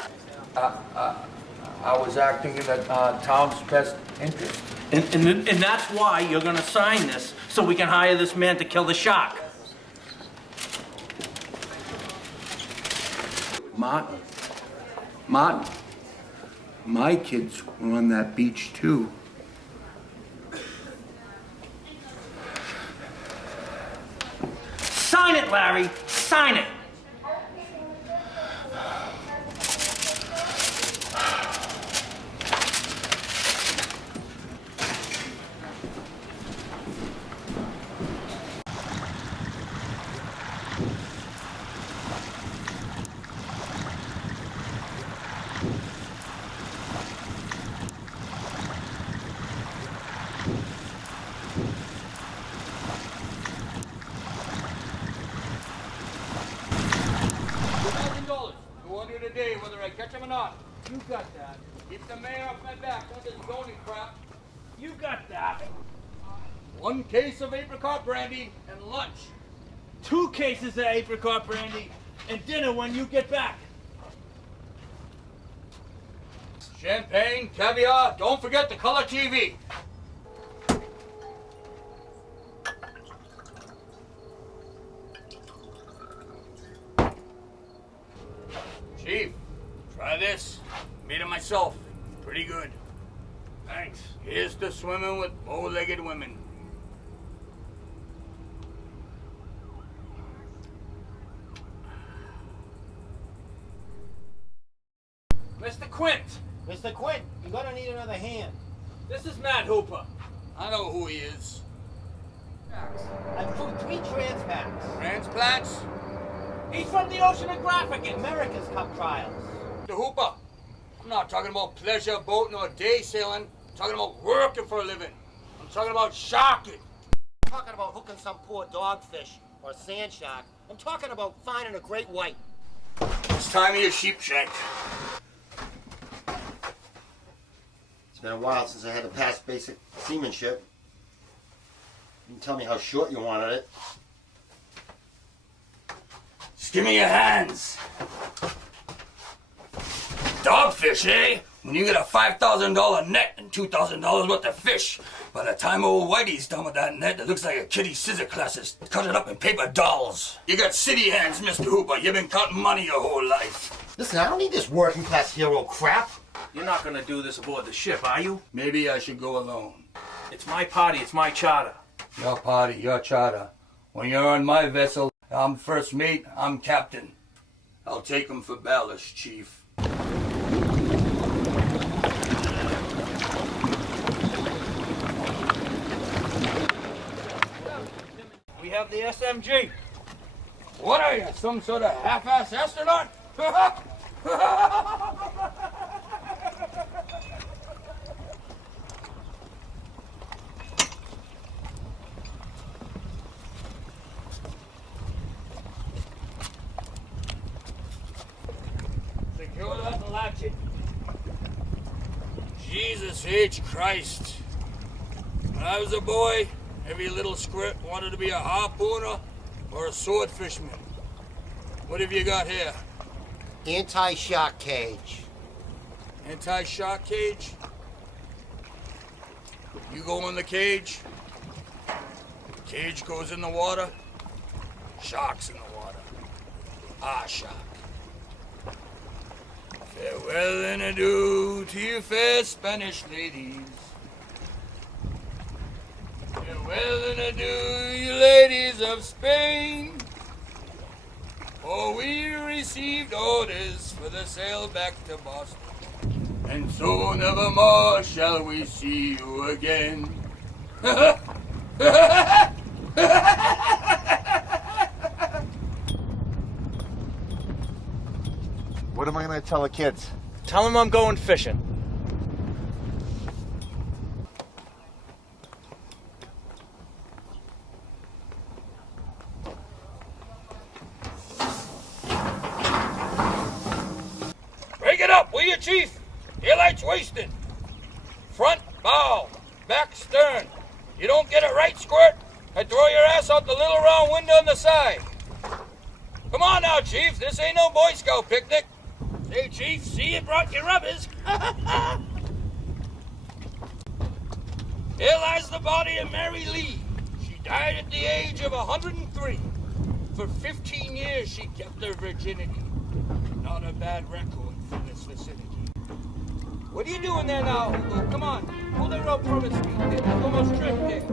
I was acting in the town's best interest. And that's why you're gonna sign this, so we can hire this man to kill the shark. Martin, my kids were on that beach too. Sign it, Larry, sign it. $2,000 a day, whether I catch him or not. You got that. Keep the mayor off my back. Don't this zoning crap. You got that. 1 case of apricot brandy and lunch. 2 cases of apricot brandy and dinner when you get back. Champagne, caviar, don't forget the color TV. Chief, try this. Made it myself. Pretty good. Thanks. Here's to swimming with bow-legged women. Mr. Quint! Mr. Quint, you're gonna need another hand. This is Matt Hooper. I know who he is. I've proved 3 transplants. Transplants? He's from the Oceanographic. America's Cup trials. Mr. Hooper, I'm not talking about pleasure boating or day sailing. I'm talking about working for a living. I'm talking about sharking. I'm talking about hooking some poor dogfish or sand shark. I'm talking about finding a great white. It's time of your sheep shank. It's been a while since I had to pass basic seamanship. You can tell me how short you wanted it. Just give me your hands. Dogfish, eh? When you get a $5,000 net and $2,000 worth of fish, by the time old Whitey's done with that net, it looks like a kiddie scissor classes. Cut it up in paper dolls. You got city hands, Mr. Hooper. You've been counting money your whole life. Listen, I don't need this working class hero crap. You're not gonna do this aboard the ship, are you? Maybe I should go alone. It's my party, it's my charter. Your party, your charter. When you're on my vessel, I'm first mate, I'm captain. I'll take him for ballast, Chief. We have the SMG. What are you, some sort of half-ass astronaut? Secure that and latch it. Jesus H. Christ. When I was a boy, every little squirt wanted to be a harpooner or a sword fisherman. What have you got here? Anti-shock cage. Anti-shock cage? You go in the cage, cage goes in the water, shark's in the water. Ah, shark. Farewell and adieu to you fair Spanish ladies. Farewell and adieu, you ladies of Spain. For we received orders for the sail back to Boston. And so nevermore shall we see you again. What am I gonna tell the kids? Tell them I'm going fishing. Break it up, will you, Chief? Daylight's wasted. Front bow, back stern. You don't get it right, Squirt, I throw your ass out the little round window on the side. Come on now, Chief. This ain't no Boy Scout picnic. Say, Chief, see you brought your rubbers. Here lies the body of Mary Lee. She died at the age of 103. For 15 years she kept her virginity. Not a bad record for this vicinity. What are you doing there now, Hugo? Come on. Pull the rope from its feet. It's almost tripped there.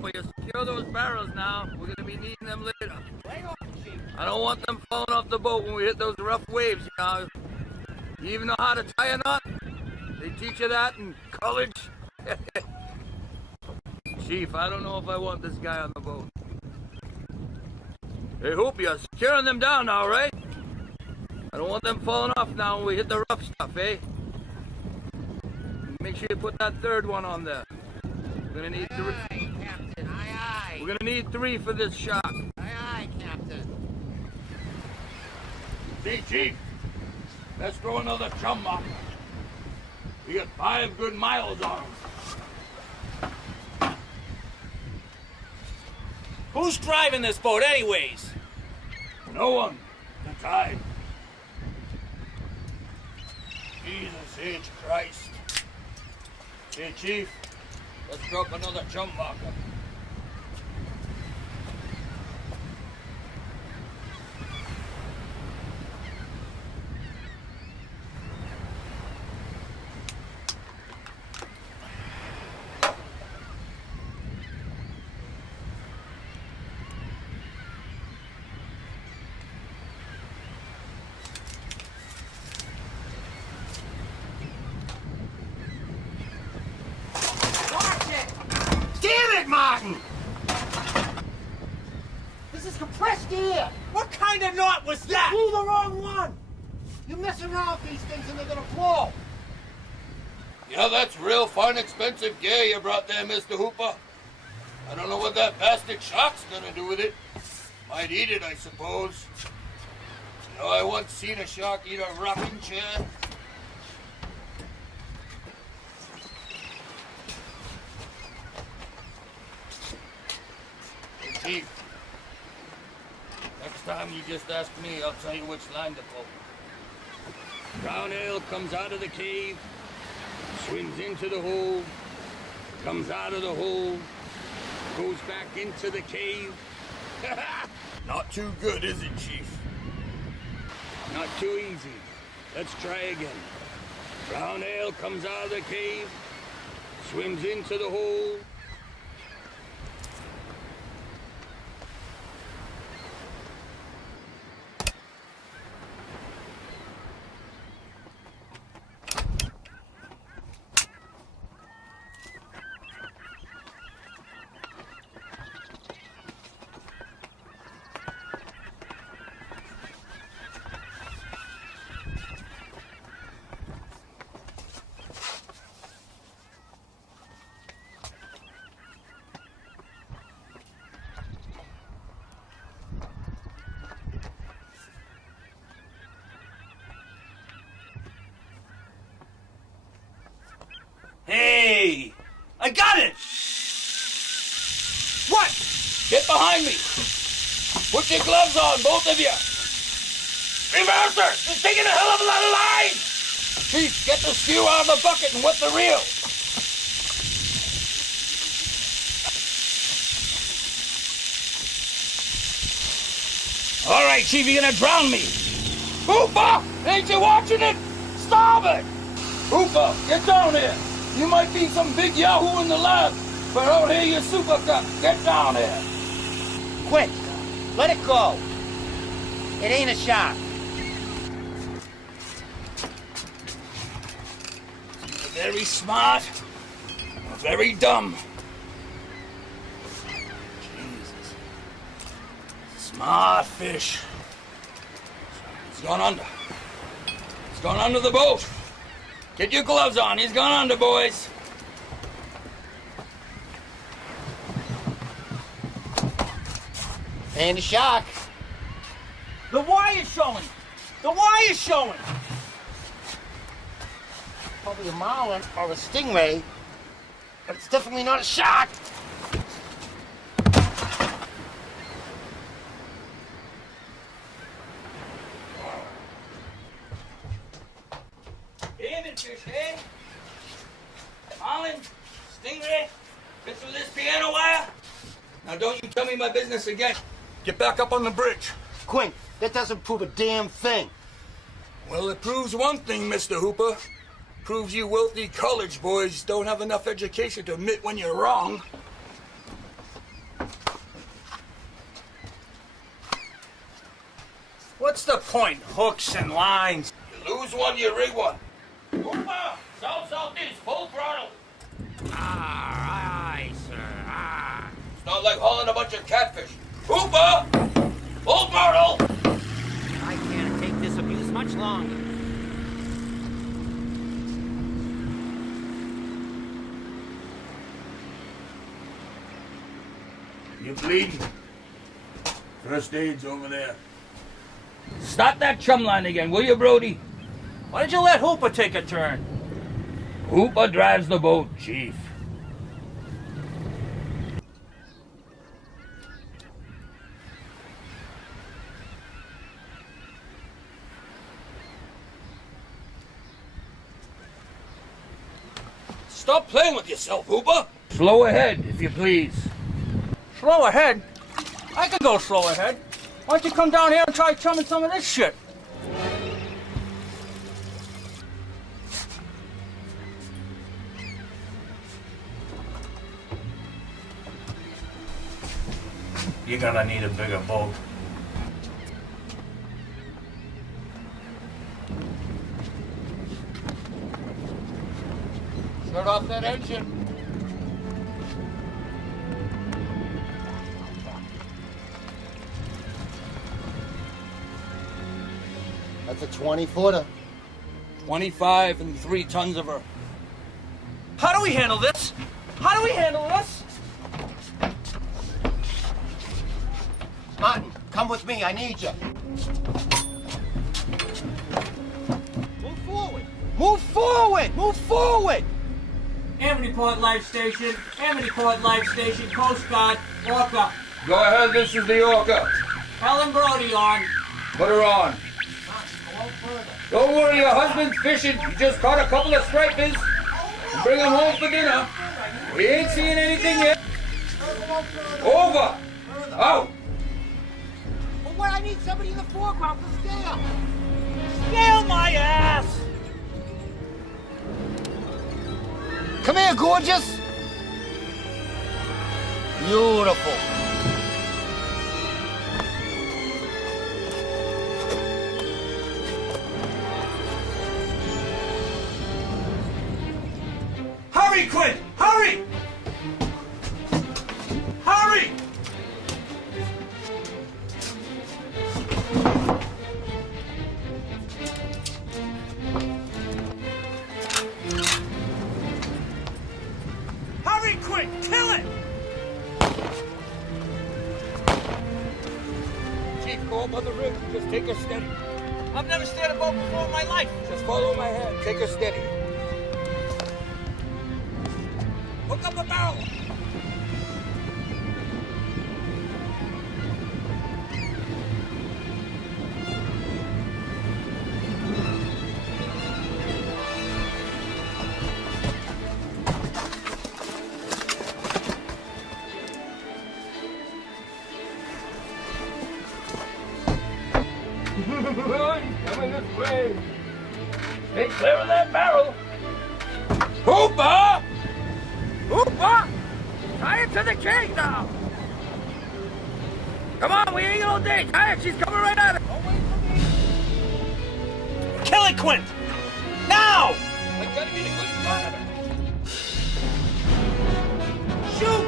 But you secure those barrels now. We're going to be needing them later. I don't want them falling off the boat when we hit those rough waves, you know. You even know how to tie a knot? They teach you that in college? Chief, I don't know if I want this guy on the boat. Hey, Hoop, you're securing them down now, right? I don't want them falling off now when we hit the rough stuff, eh? Make sure you put that third one on there. We're gonna need three. Aye, Captain. Aye, aye. We're gonna need 3 for this shot. Aye, aye, Captain. See, Chief, let's throw another chum up. We got 5 good miles on them. Who's driving this boat anyways? No one. The tide. Jesus H. Christ. Hey, Chief, let's drop another jump marker. Damn it, Martin! This is compressed air. What kind of knot was You that? blew the wrong one. You mess around with these things and they're gonna blow. Yeah, that's real fine, expensive gear you brought there, Mr. Hooper. I don't know what that bastard shark's gonna do with it. Might eat it, I suppose. You know, I once seen a shark eat a rocking chair. Hey, Chief. Next time you just ask me, I'll tell you which line to pull. Brown ale comes out of the cave, swims into the hole, comes out of the hole, goes back into the cave. Not too good, is it, Chief? Not too easy. Let's try again. Brown ale comes out of the cave, swims into the hole. Hey! I got it! What? Get behind me! Put your gloves on, both of you! Reverser! It's taking a hell of a lot of line! Chief, get the skew out of the bucket and wet the reel! All right, Chief, you're gonna drown me! Hooper! Ain't you watching it? Stop it! Hooper, get down here! You might be some big yahoo in the lab, but I don't hear your super cup. Get down here. Quick, let it go. It ain't a shark. You're very smart, or very dumb. Jesus. Smart fish. He's gone under. He's gone under the boat. Get your gloves on. He's gone under, boys. Ain't a shark. The wire's showing. The wire's showing. Probably a marlin or a stingray, but it's definitely not a shark. David fish, eh? Marlin, stingray, get through this piano wire. Now don't you tell me my business again. Get back up on the bridge. Quint, that doesn't prove a damn thing. Well, it proves one thing, Mr. Hooper. Proves you wealthy college boys don't have enough education to admit when you're wrong. What's the point? Hooks and lines. You lose one, you rig one. Hooper, south-southeast, full throttle. Aye, sir. Aye. It's not like hauling a bunch of catfish. Hooper, full throttle. I can't take this abuse much longer. You bleeding? First aid's over there. Start that chum line again, will you, Brody? Why did you let Hooper take a turn? Hooper drives the boat, Chief. Stop playing with yourself, Hooper. Slow ahead, if you please. Slow ahead? I can go slow ahead. Why don't you come down here and try chumming some of this shit? You're gonna need a bigger boat. Shut off that engine. That's a 20-footer. 25 and 3 tons of her. How do we handle this? How do we handle this? Martin, come with me. I need you. Move forward! Move forward! Move forward! Amityport Life Station, Amityport Life Station, Coast Guard, Orca. Go ahead, this is the Orca. Helen Brody on. Put her on. Don't worry, your husband's fishing. He just caught a couple of stripers. Bring them home for dinner. We ain't seeing anything yet. Over. Out. Well, what? I need somebody in the foreground for scale. Scale my ass! Come here, gorgeous. Beautiful. Hurry, Quint! Hurry! Hurry! Hurry, Quint! Kill it! Chief, go up on the rig. Just take her steady. I've never steered a boat before in my life. Just follow my hand. Take her steady. Hook up a barrel. Coming this way. Stay clear of that barrel. Hooper! Hooper! Tie it to the keg now! Come on, we ain't gonna day. Tie it, she's coming right at it. Kill it, Quint! Now! I gotta get a good shot of it. Shoot!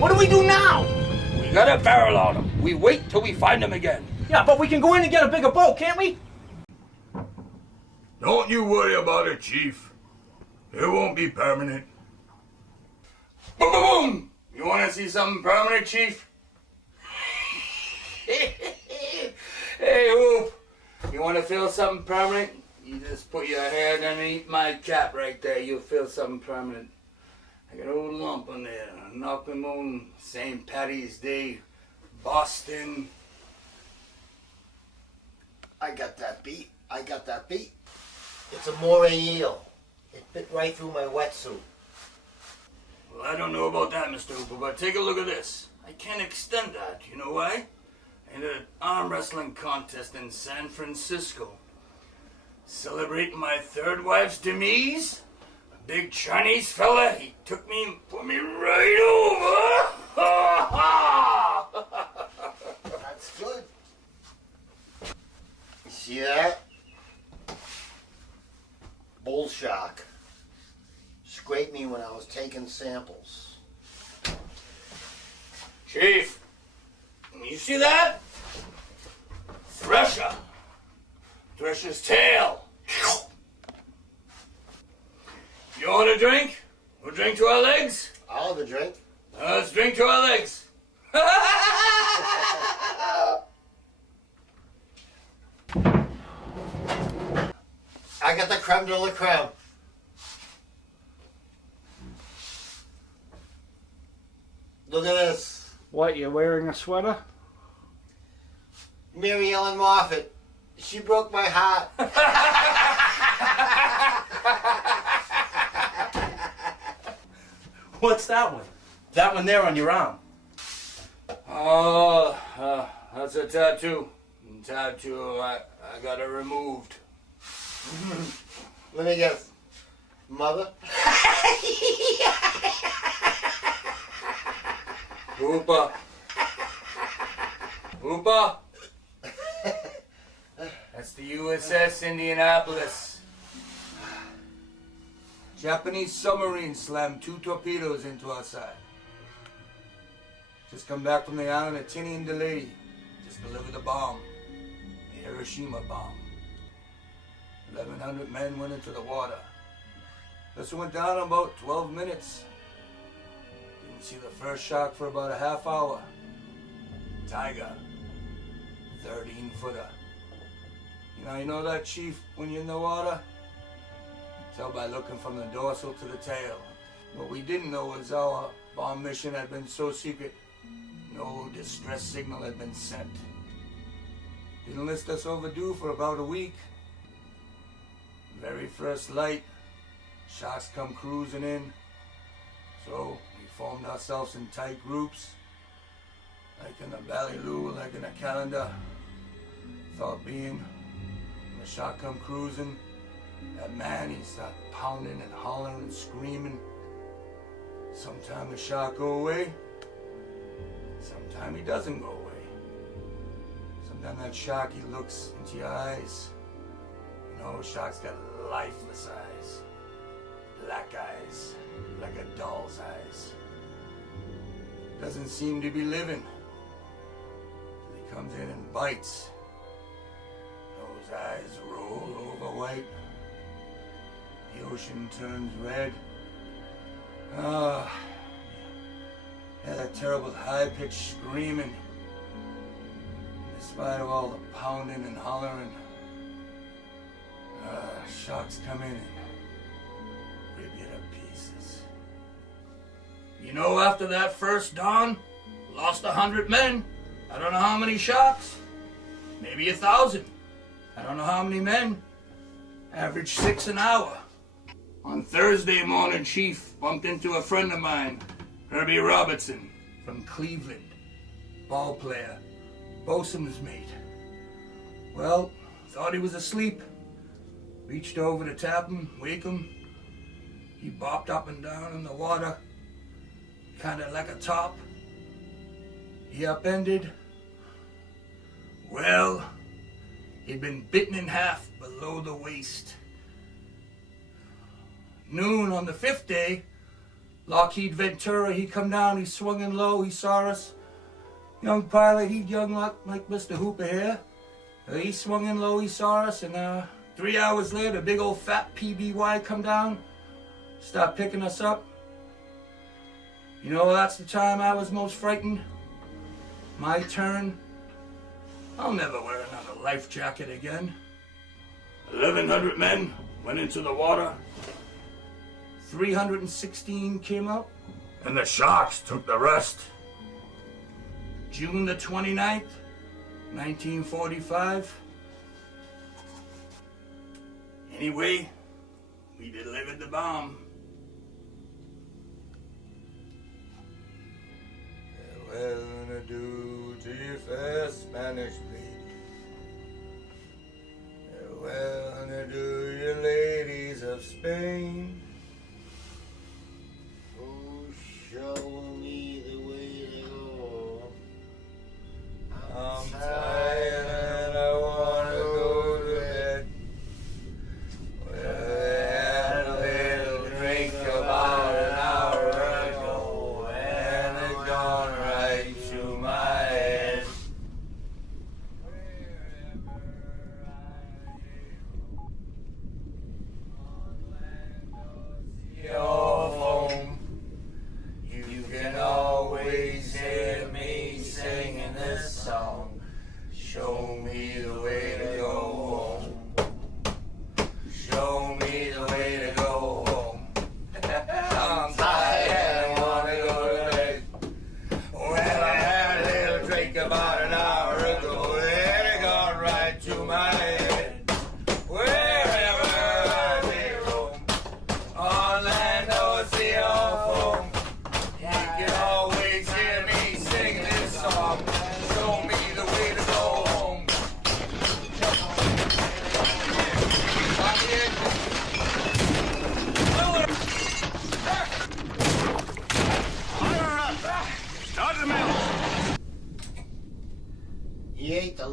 What do we do now? We got a barrel on him. We wait till we find him again. Yeah, but we can go in and get a bigger boat, can't we? Don't you worry about it, Chief. It won't be permanent. Boom, boom, boom! You want to see something permanent, Chief? Hey, Hoop. You want to feel something permanent? You just put your hand underneath my cap right there. You'll feel something permanent. I got a little lump on there. Knock 'em on St. Patty's Day, Boston. I got that beat. I got that beat. It's a moray eel. It bit right through my wetsuit. Well, I don't know about that, Mr. Hooper, but take a look at this. I can't extend that. You know why? I entered an arm wrestling contest in San Francisco. Celebrating my third wife's demise. Big Chinese fella, he took me and put me right over. That's good. You see that? Bull shark. Scraped me when I was taking samples. Chief, you see that? Thresher. Thresher's tail. You want a drink? We'll drink to our legs? I'll have a drink. Let's drink to our legs. I got the creme de la creme. Look at this. What, you're wearing a sweater? Mary Ellen Moffat. She broke my heart. What's that one? That one there on your arm. Oh, that's a tattoo. I got it removed. Let me guess. Mother? Hoopa. Hoopa. That's the USS Indianapolis. Japanese submarine slammed 2 torpedoes into our side. Just come back from the island of Tinian Delay. Just delivered a bomb. The Hiroshima bomb. 1,100 men went into the water. This went down in about 12 minutes. Didn't see the first shark for about a half hour. Tiger. 13-footer. You know that, Chief, when you're in the water? Tell by looking from the dorsal to the tail. What we didn't know was our bomb mission had been so secret, no distress signal had been sent. Didn't list us overdue for about a week. Very first light, sharks come cruising in. So we formed ourselves in tight groups, like in a ballyloo, like in a calendar. Thought being, when the shark come cruising, that man, he start pounding and hollering and screaming. Sometime the shark go away, sometime he doesn't go away. Sometimes that shark, he looks into your eyes. You know, sharks got lifeless eyes. Black eyes, like a doll's eyes. Doesn't seem to be living. He comes in and bites. Those eyes roll over white. The ocean turns red. Ah, yeah, that terrible high-pitched screaming. Despite of all the pounding and hollering, sharks come in and rip you to pieces. You know, after that first dawn, lost 100 men. I don't know how many sharks. Maybe 1,000. I don't know how many men. Average 6 an hour. On Thursday morning, Chief bumped into a friend of mine, Herbie Robertson, from Cleveland. Ball player, bosun's mate. Well, thought he was asleep. Reached over to tap him, wake him. He bopped up and down in the water, kinda like a top. He upended. Well, he'd been bitten in half below the waist. Noon on the 5th day, Lockheed Ventura, he come down, he swung in low, he saw us. Young pilot, he young like Mr. Hooper here. He swung in low, he saw us, and 3 hours later, a big old fat PBY come down, start picking us up. You know, that's the time I was most frightened. My turn. I'll never wear another life jacket again. 1,100 men went into the water. 316 came up. And the sharks took the rest. June the 29th, 1945. Anyway, we delivered the bomb. Well, do to your fair Spanish lady. Well, do your ladies of Spain. Show me the way to go. I'm tired and I want to go to bed. Well, I had a little drink about an hour ago, and it gone right to my head.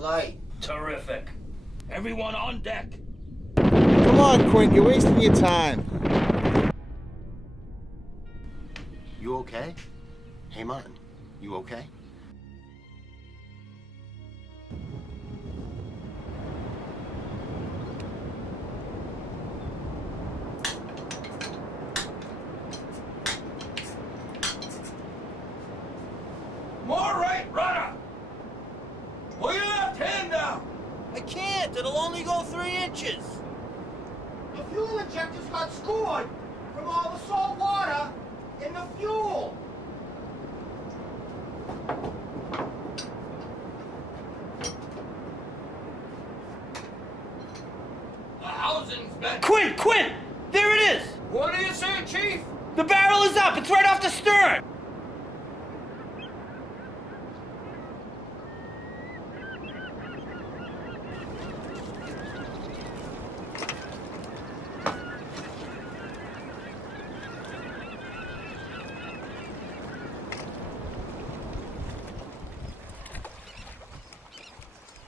light. Terrific. Everyone on deck. Come on, Quint, you're wasting your time. You okay? Hey, Martin, you okay? More right rudder! Pull your left hand down! I can't. It'll only go 3 inches. The fuel injectors got scored from all the salt water in the fuel. The housing's been... Quint! There it is! What are you saying, Chief? The barrel is up. It's right off the stern.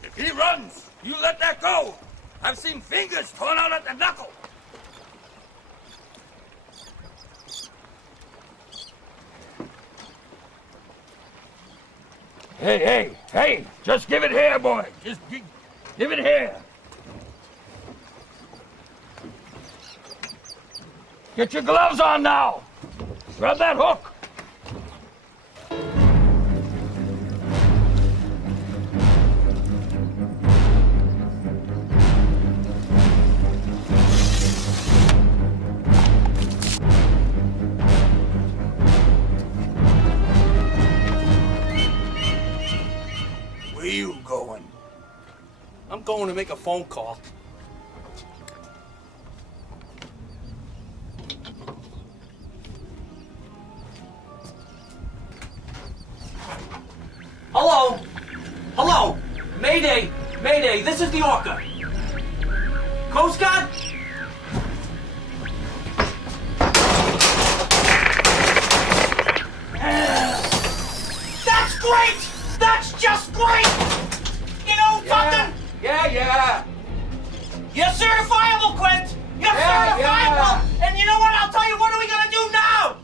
If he runs, you let that go. I've seen fingers torn out at the knuckle. Hey, just give it here, boy. Just give it here. Get your gloves on now. Grab that hook. Where you going? I'm going to make a phone call. Hello? Hello? Mayday! Mayday, this is the Orca. Coast Guard? That's great! That's just great! You know something? Yeah. You're certifiable, Quint! You're certifiable! yeah. And you know what? I'll tell you, what are we gonna do now?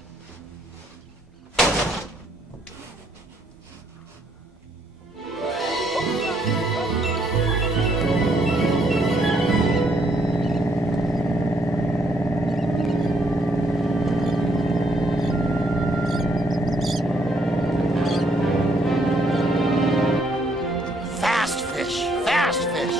Fast fish, fast fish.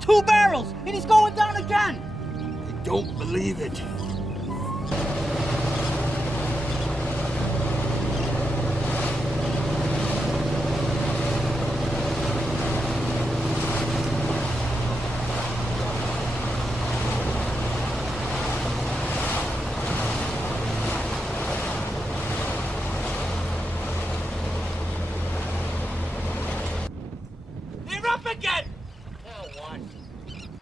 Two barrels, and he's going down again. I don't believe it. They're up again.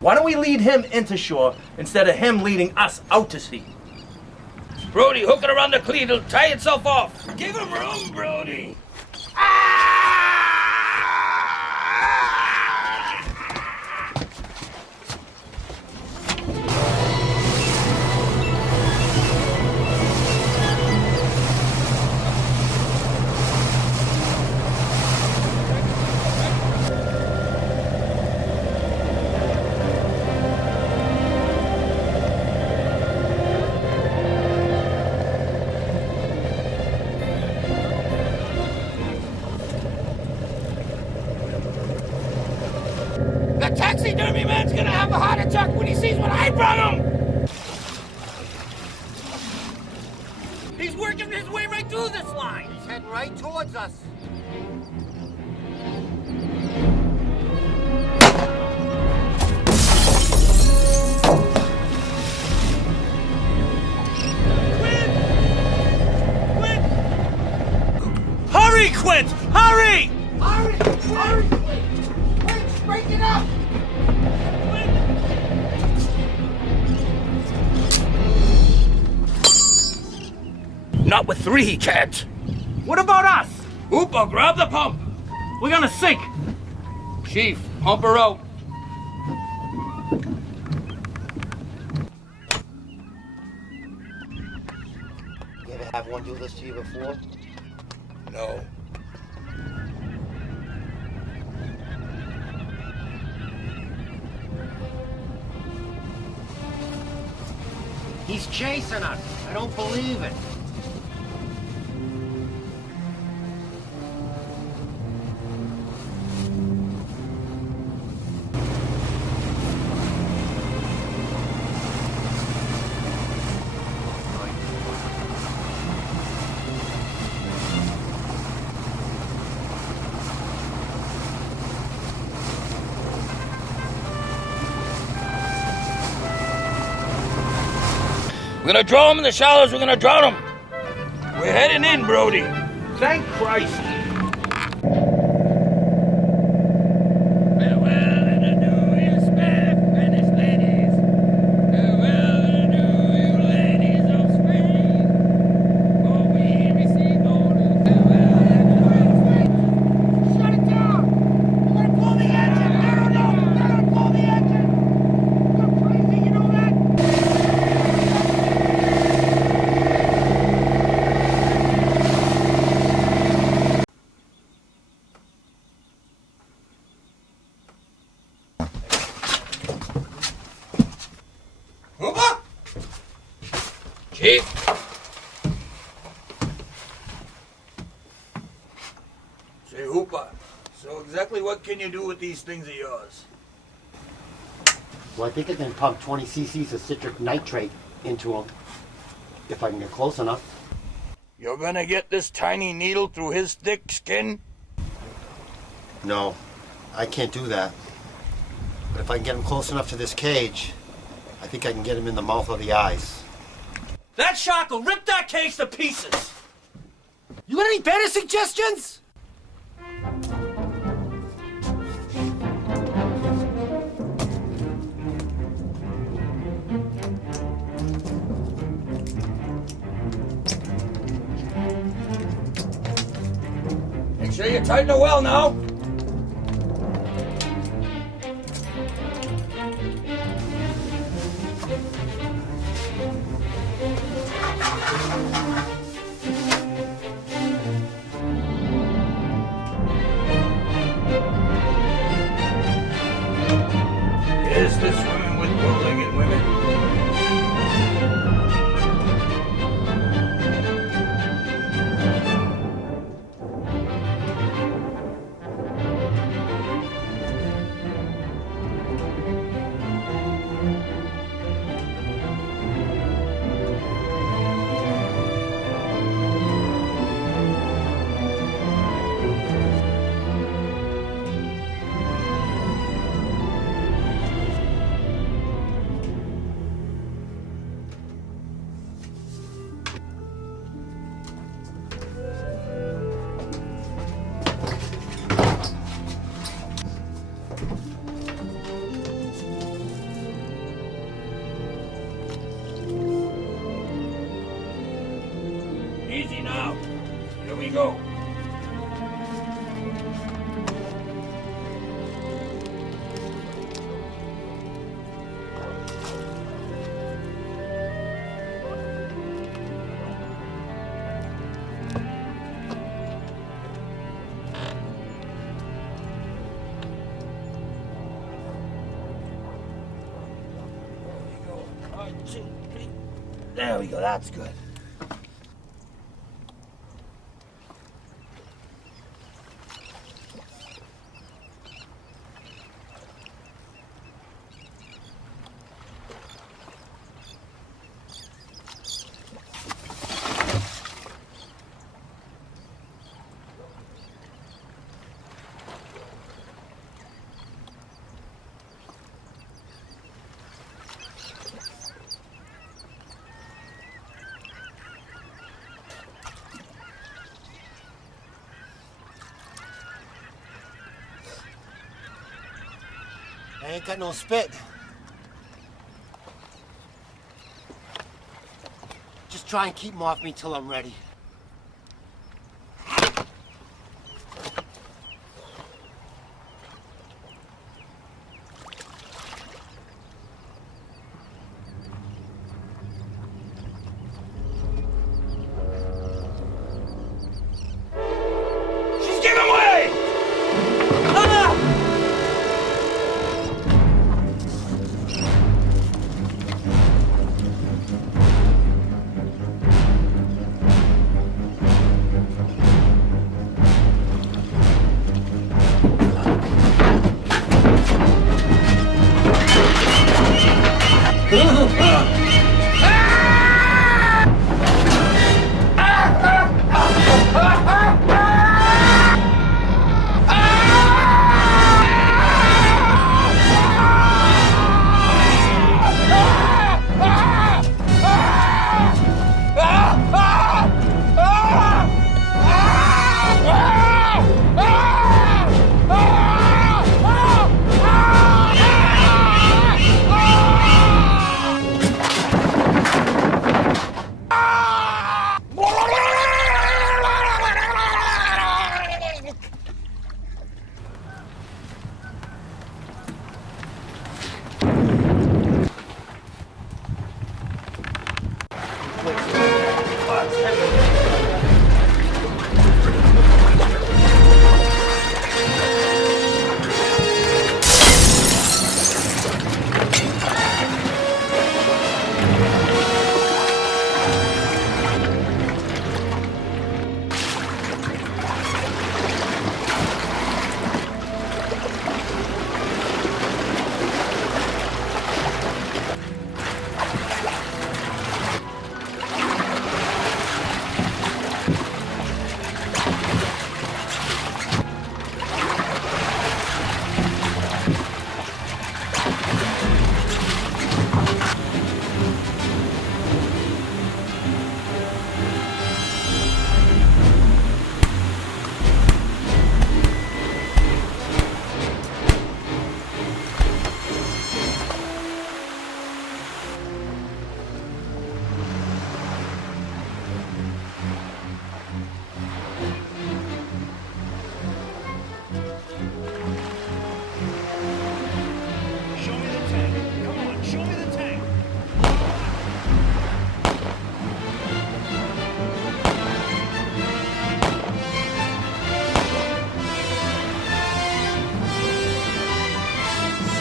Why don't we lead him into shore instead of him leading us out to sea? Brody, hook it around the cleat. It'll tie itself off. Give him room, Brody. taxidermy man's gonna have a heart attack when he sees what I brought him! He's working his way right through this line. He's heading right towards us. Hurry, Quint! Hurry! Hurry! Hurry! Quick, break it up! Not with 3 cats. What about us? Hooper, grab the pump. We're gonna sink. Chief, pump her out. You ever have one do this to you before? No. He's chasing us. I don't believe it. We're gonna draw him in the shallows, we're gonna drown him. We're heading in, Brody. Thank Christ. Chief? Say, Hooper, so exactly what can you do with these things of yours? Well, I think I can pump 20 cc's of citric nitrate into him if I can get close enough. You're gonna get this tiny needle through his thick skin? No, I can't do that. But if I can get him close enough to this cage, I think I can get him in the mouth or the eyes. That shark will rip that cage to pieces. You got any better suggestions? Make sure you tighten the well now. Is this swimming with bow-legged women? Easy now. Here we go. There we go, that's good. ain't got no spit. Just try and keep him off me till I'm ready. She's giving way! Ah!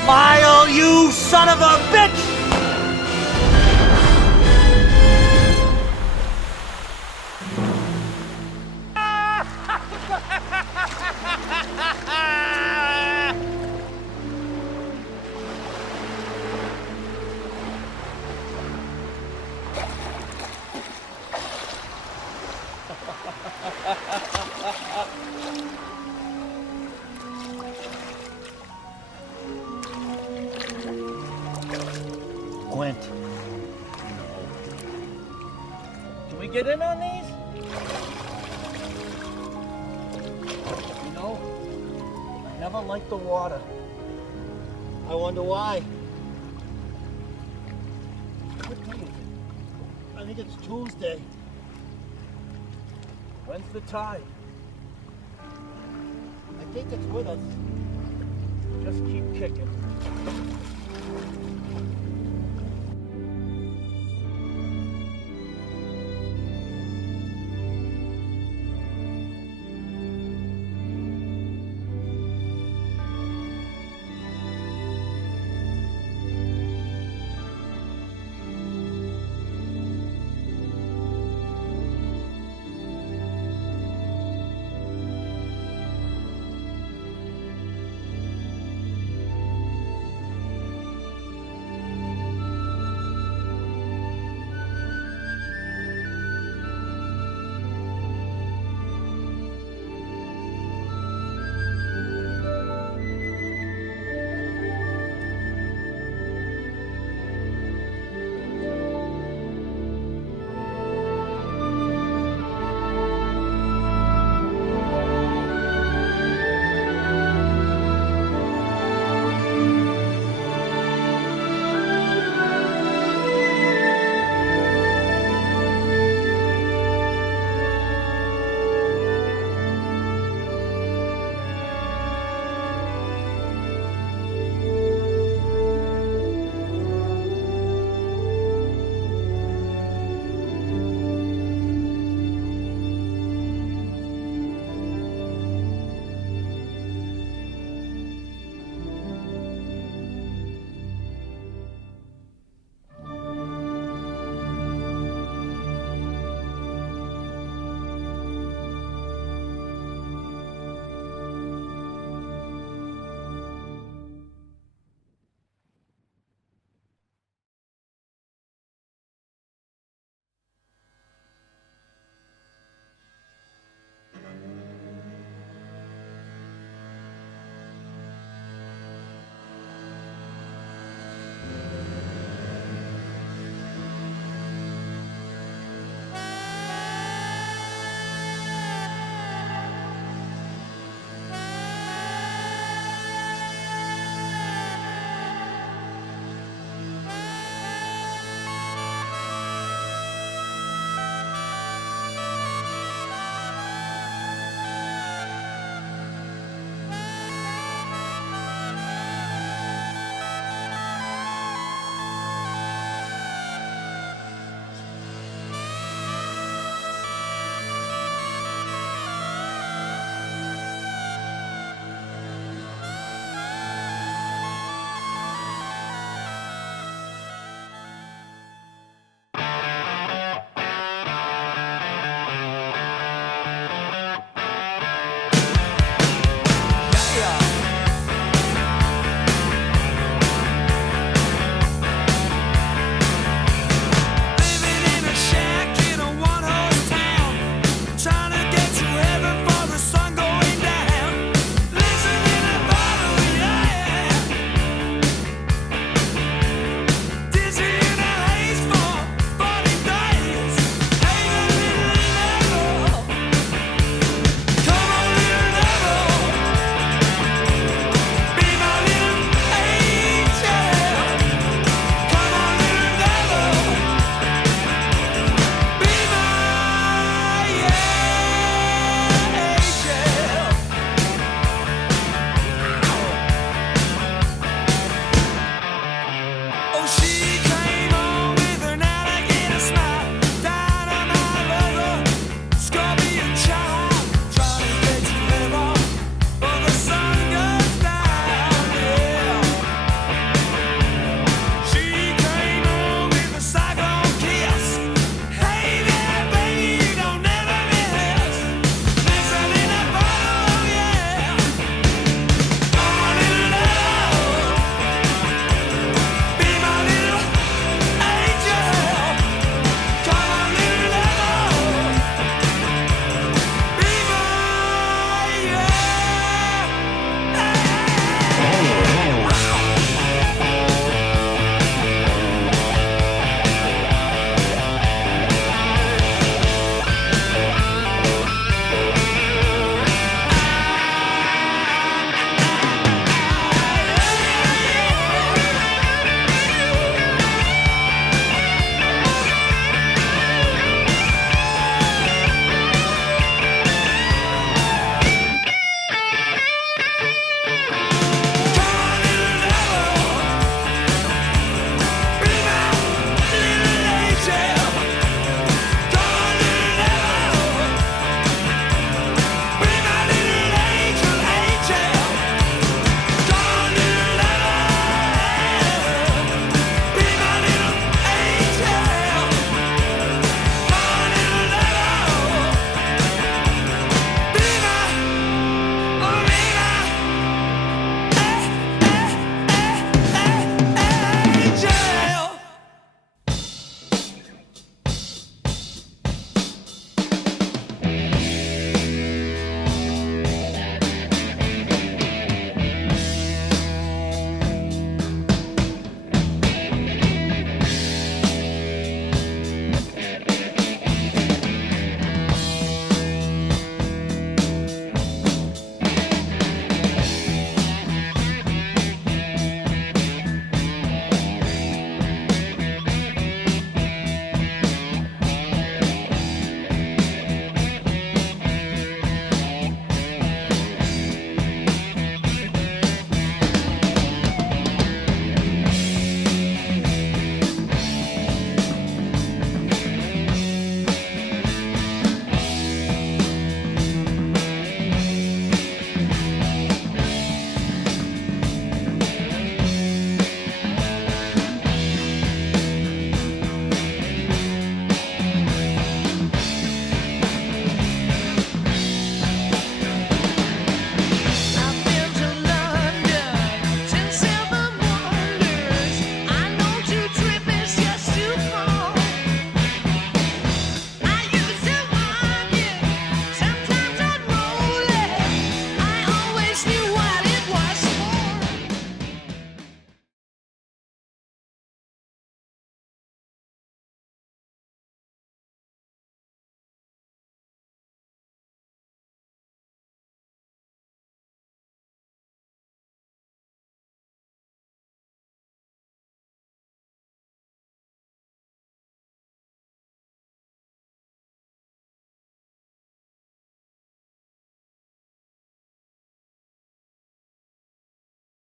Smile, you son of a bitch! Quint. Can we get in on these? You know, I never liked the water. I wonder why. What day is it? I think it's Tuesday. When's the tide? I think it's with us. Just keep kicking.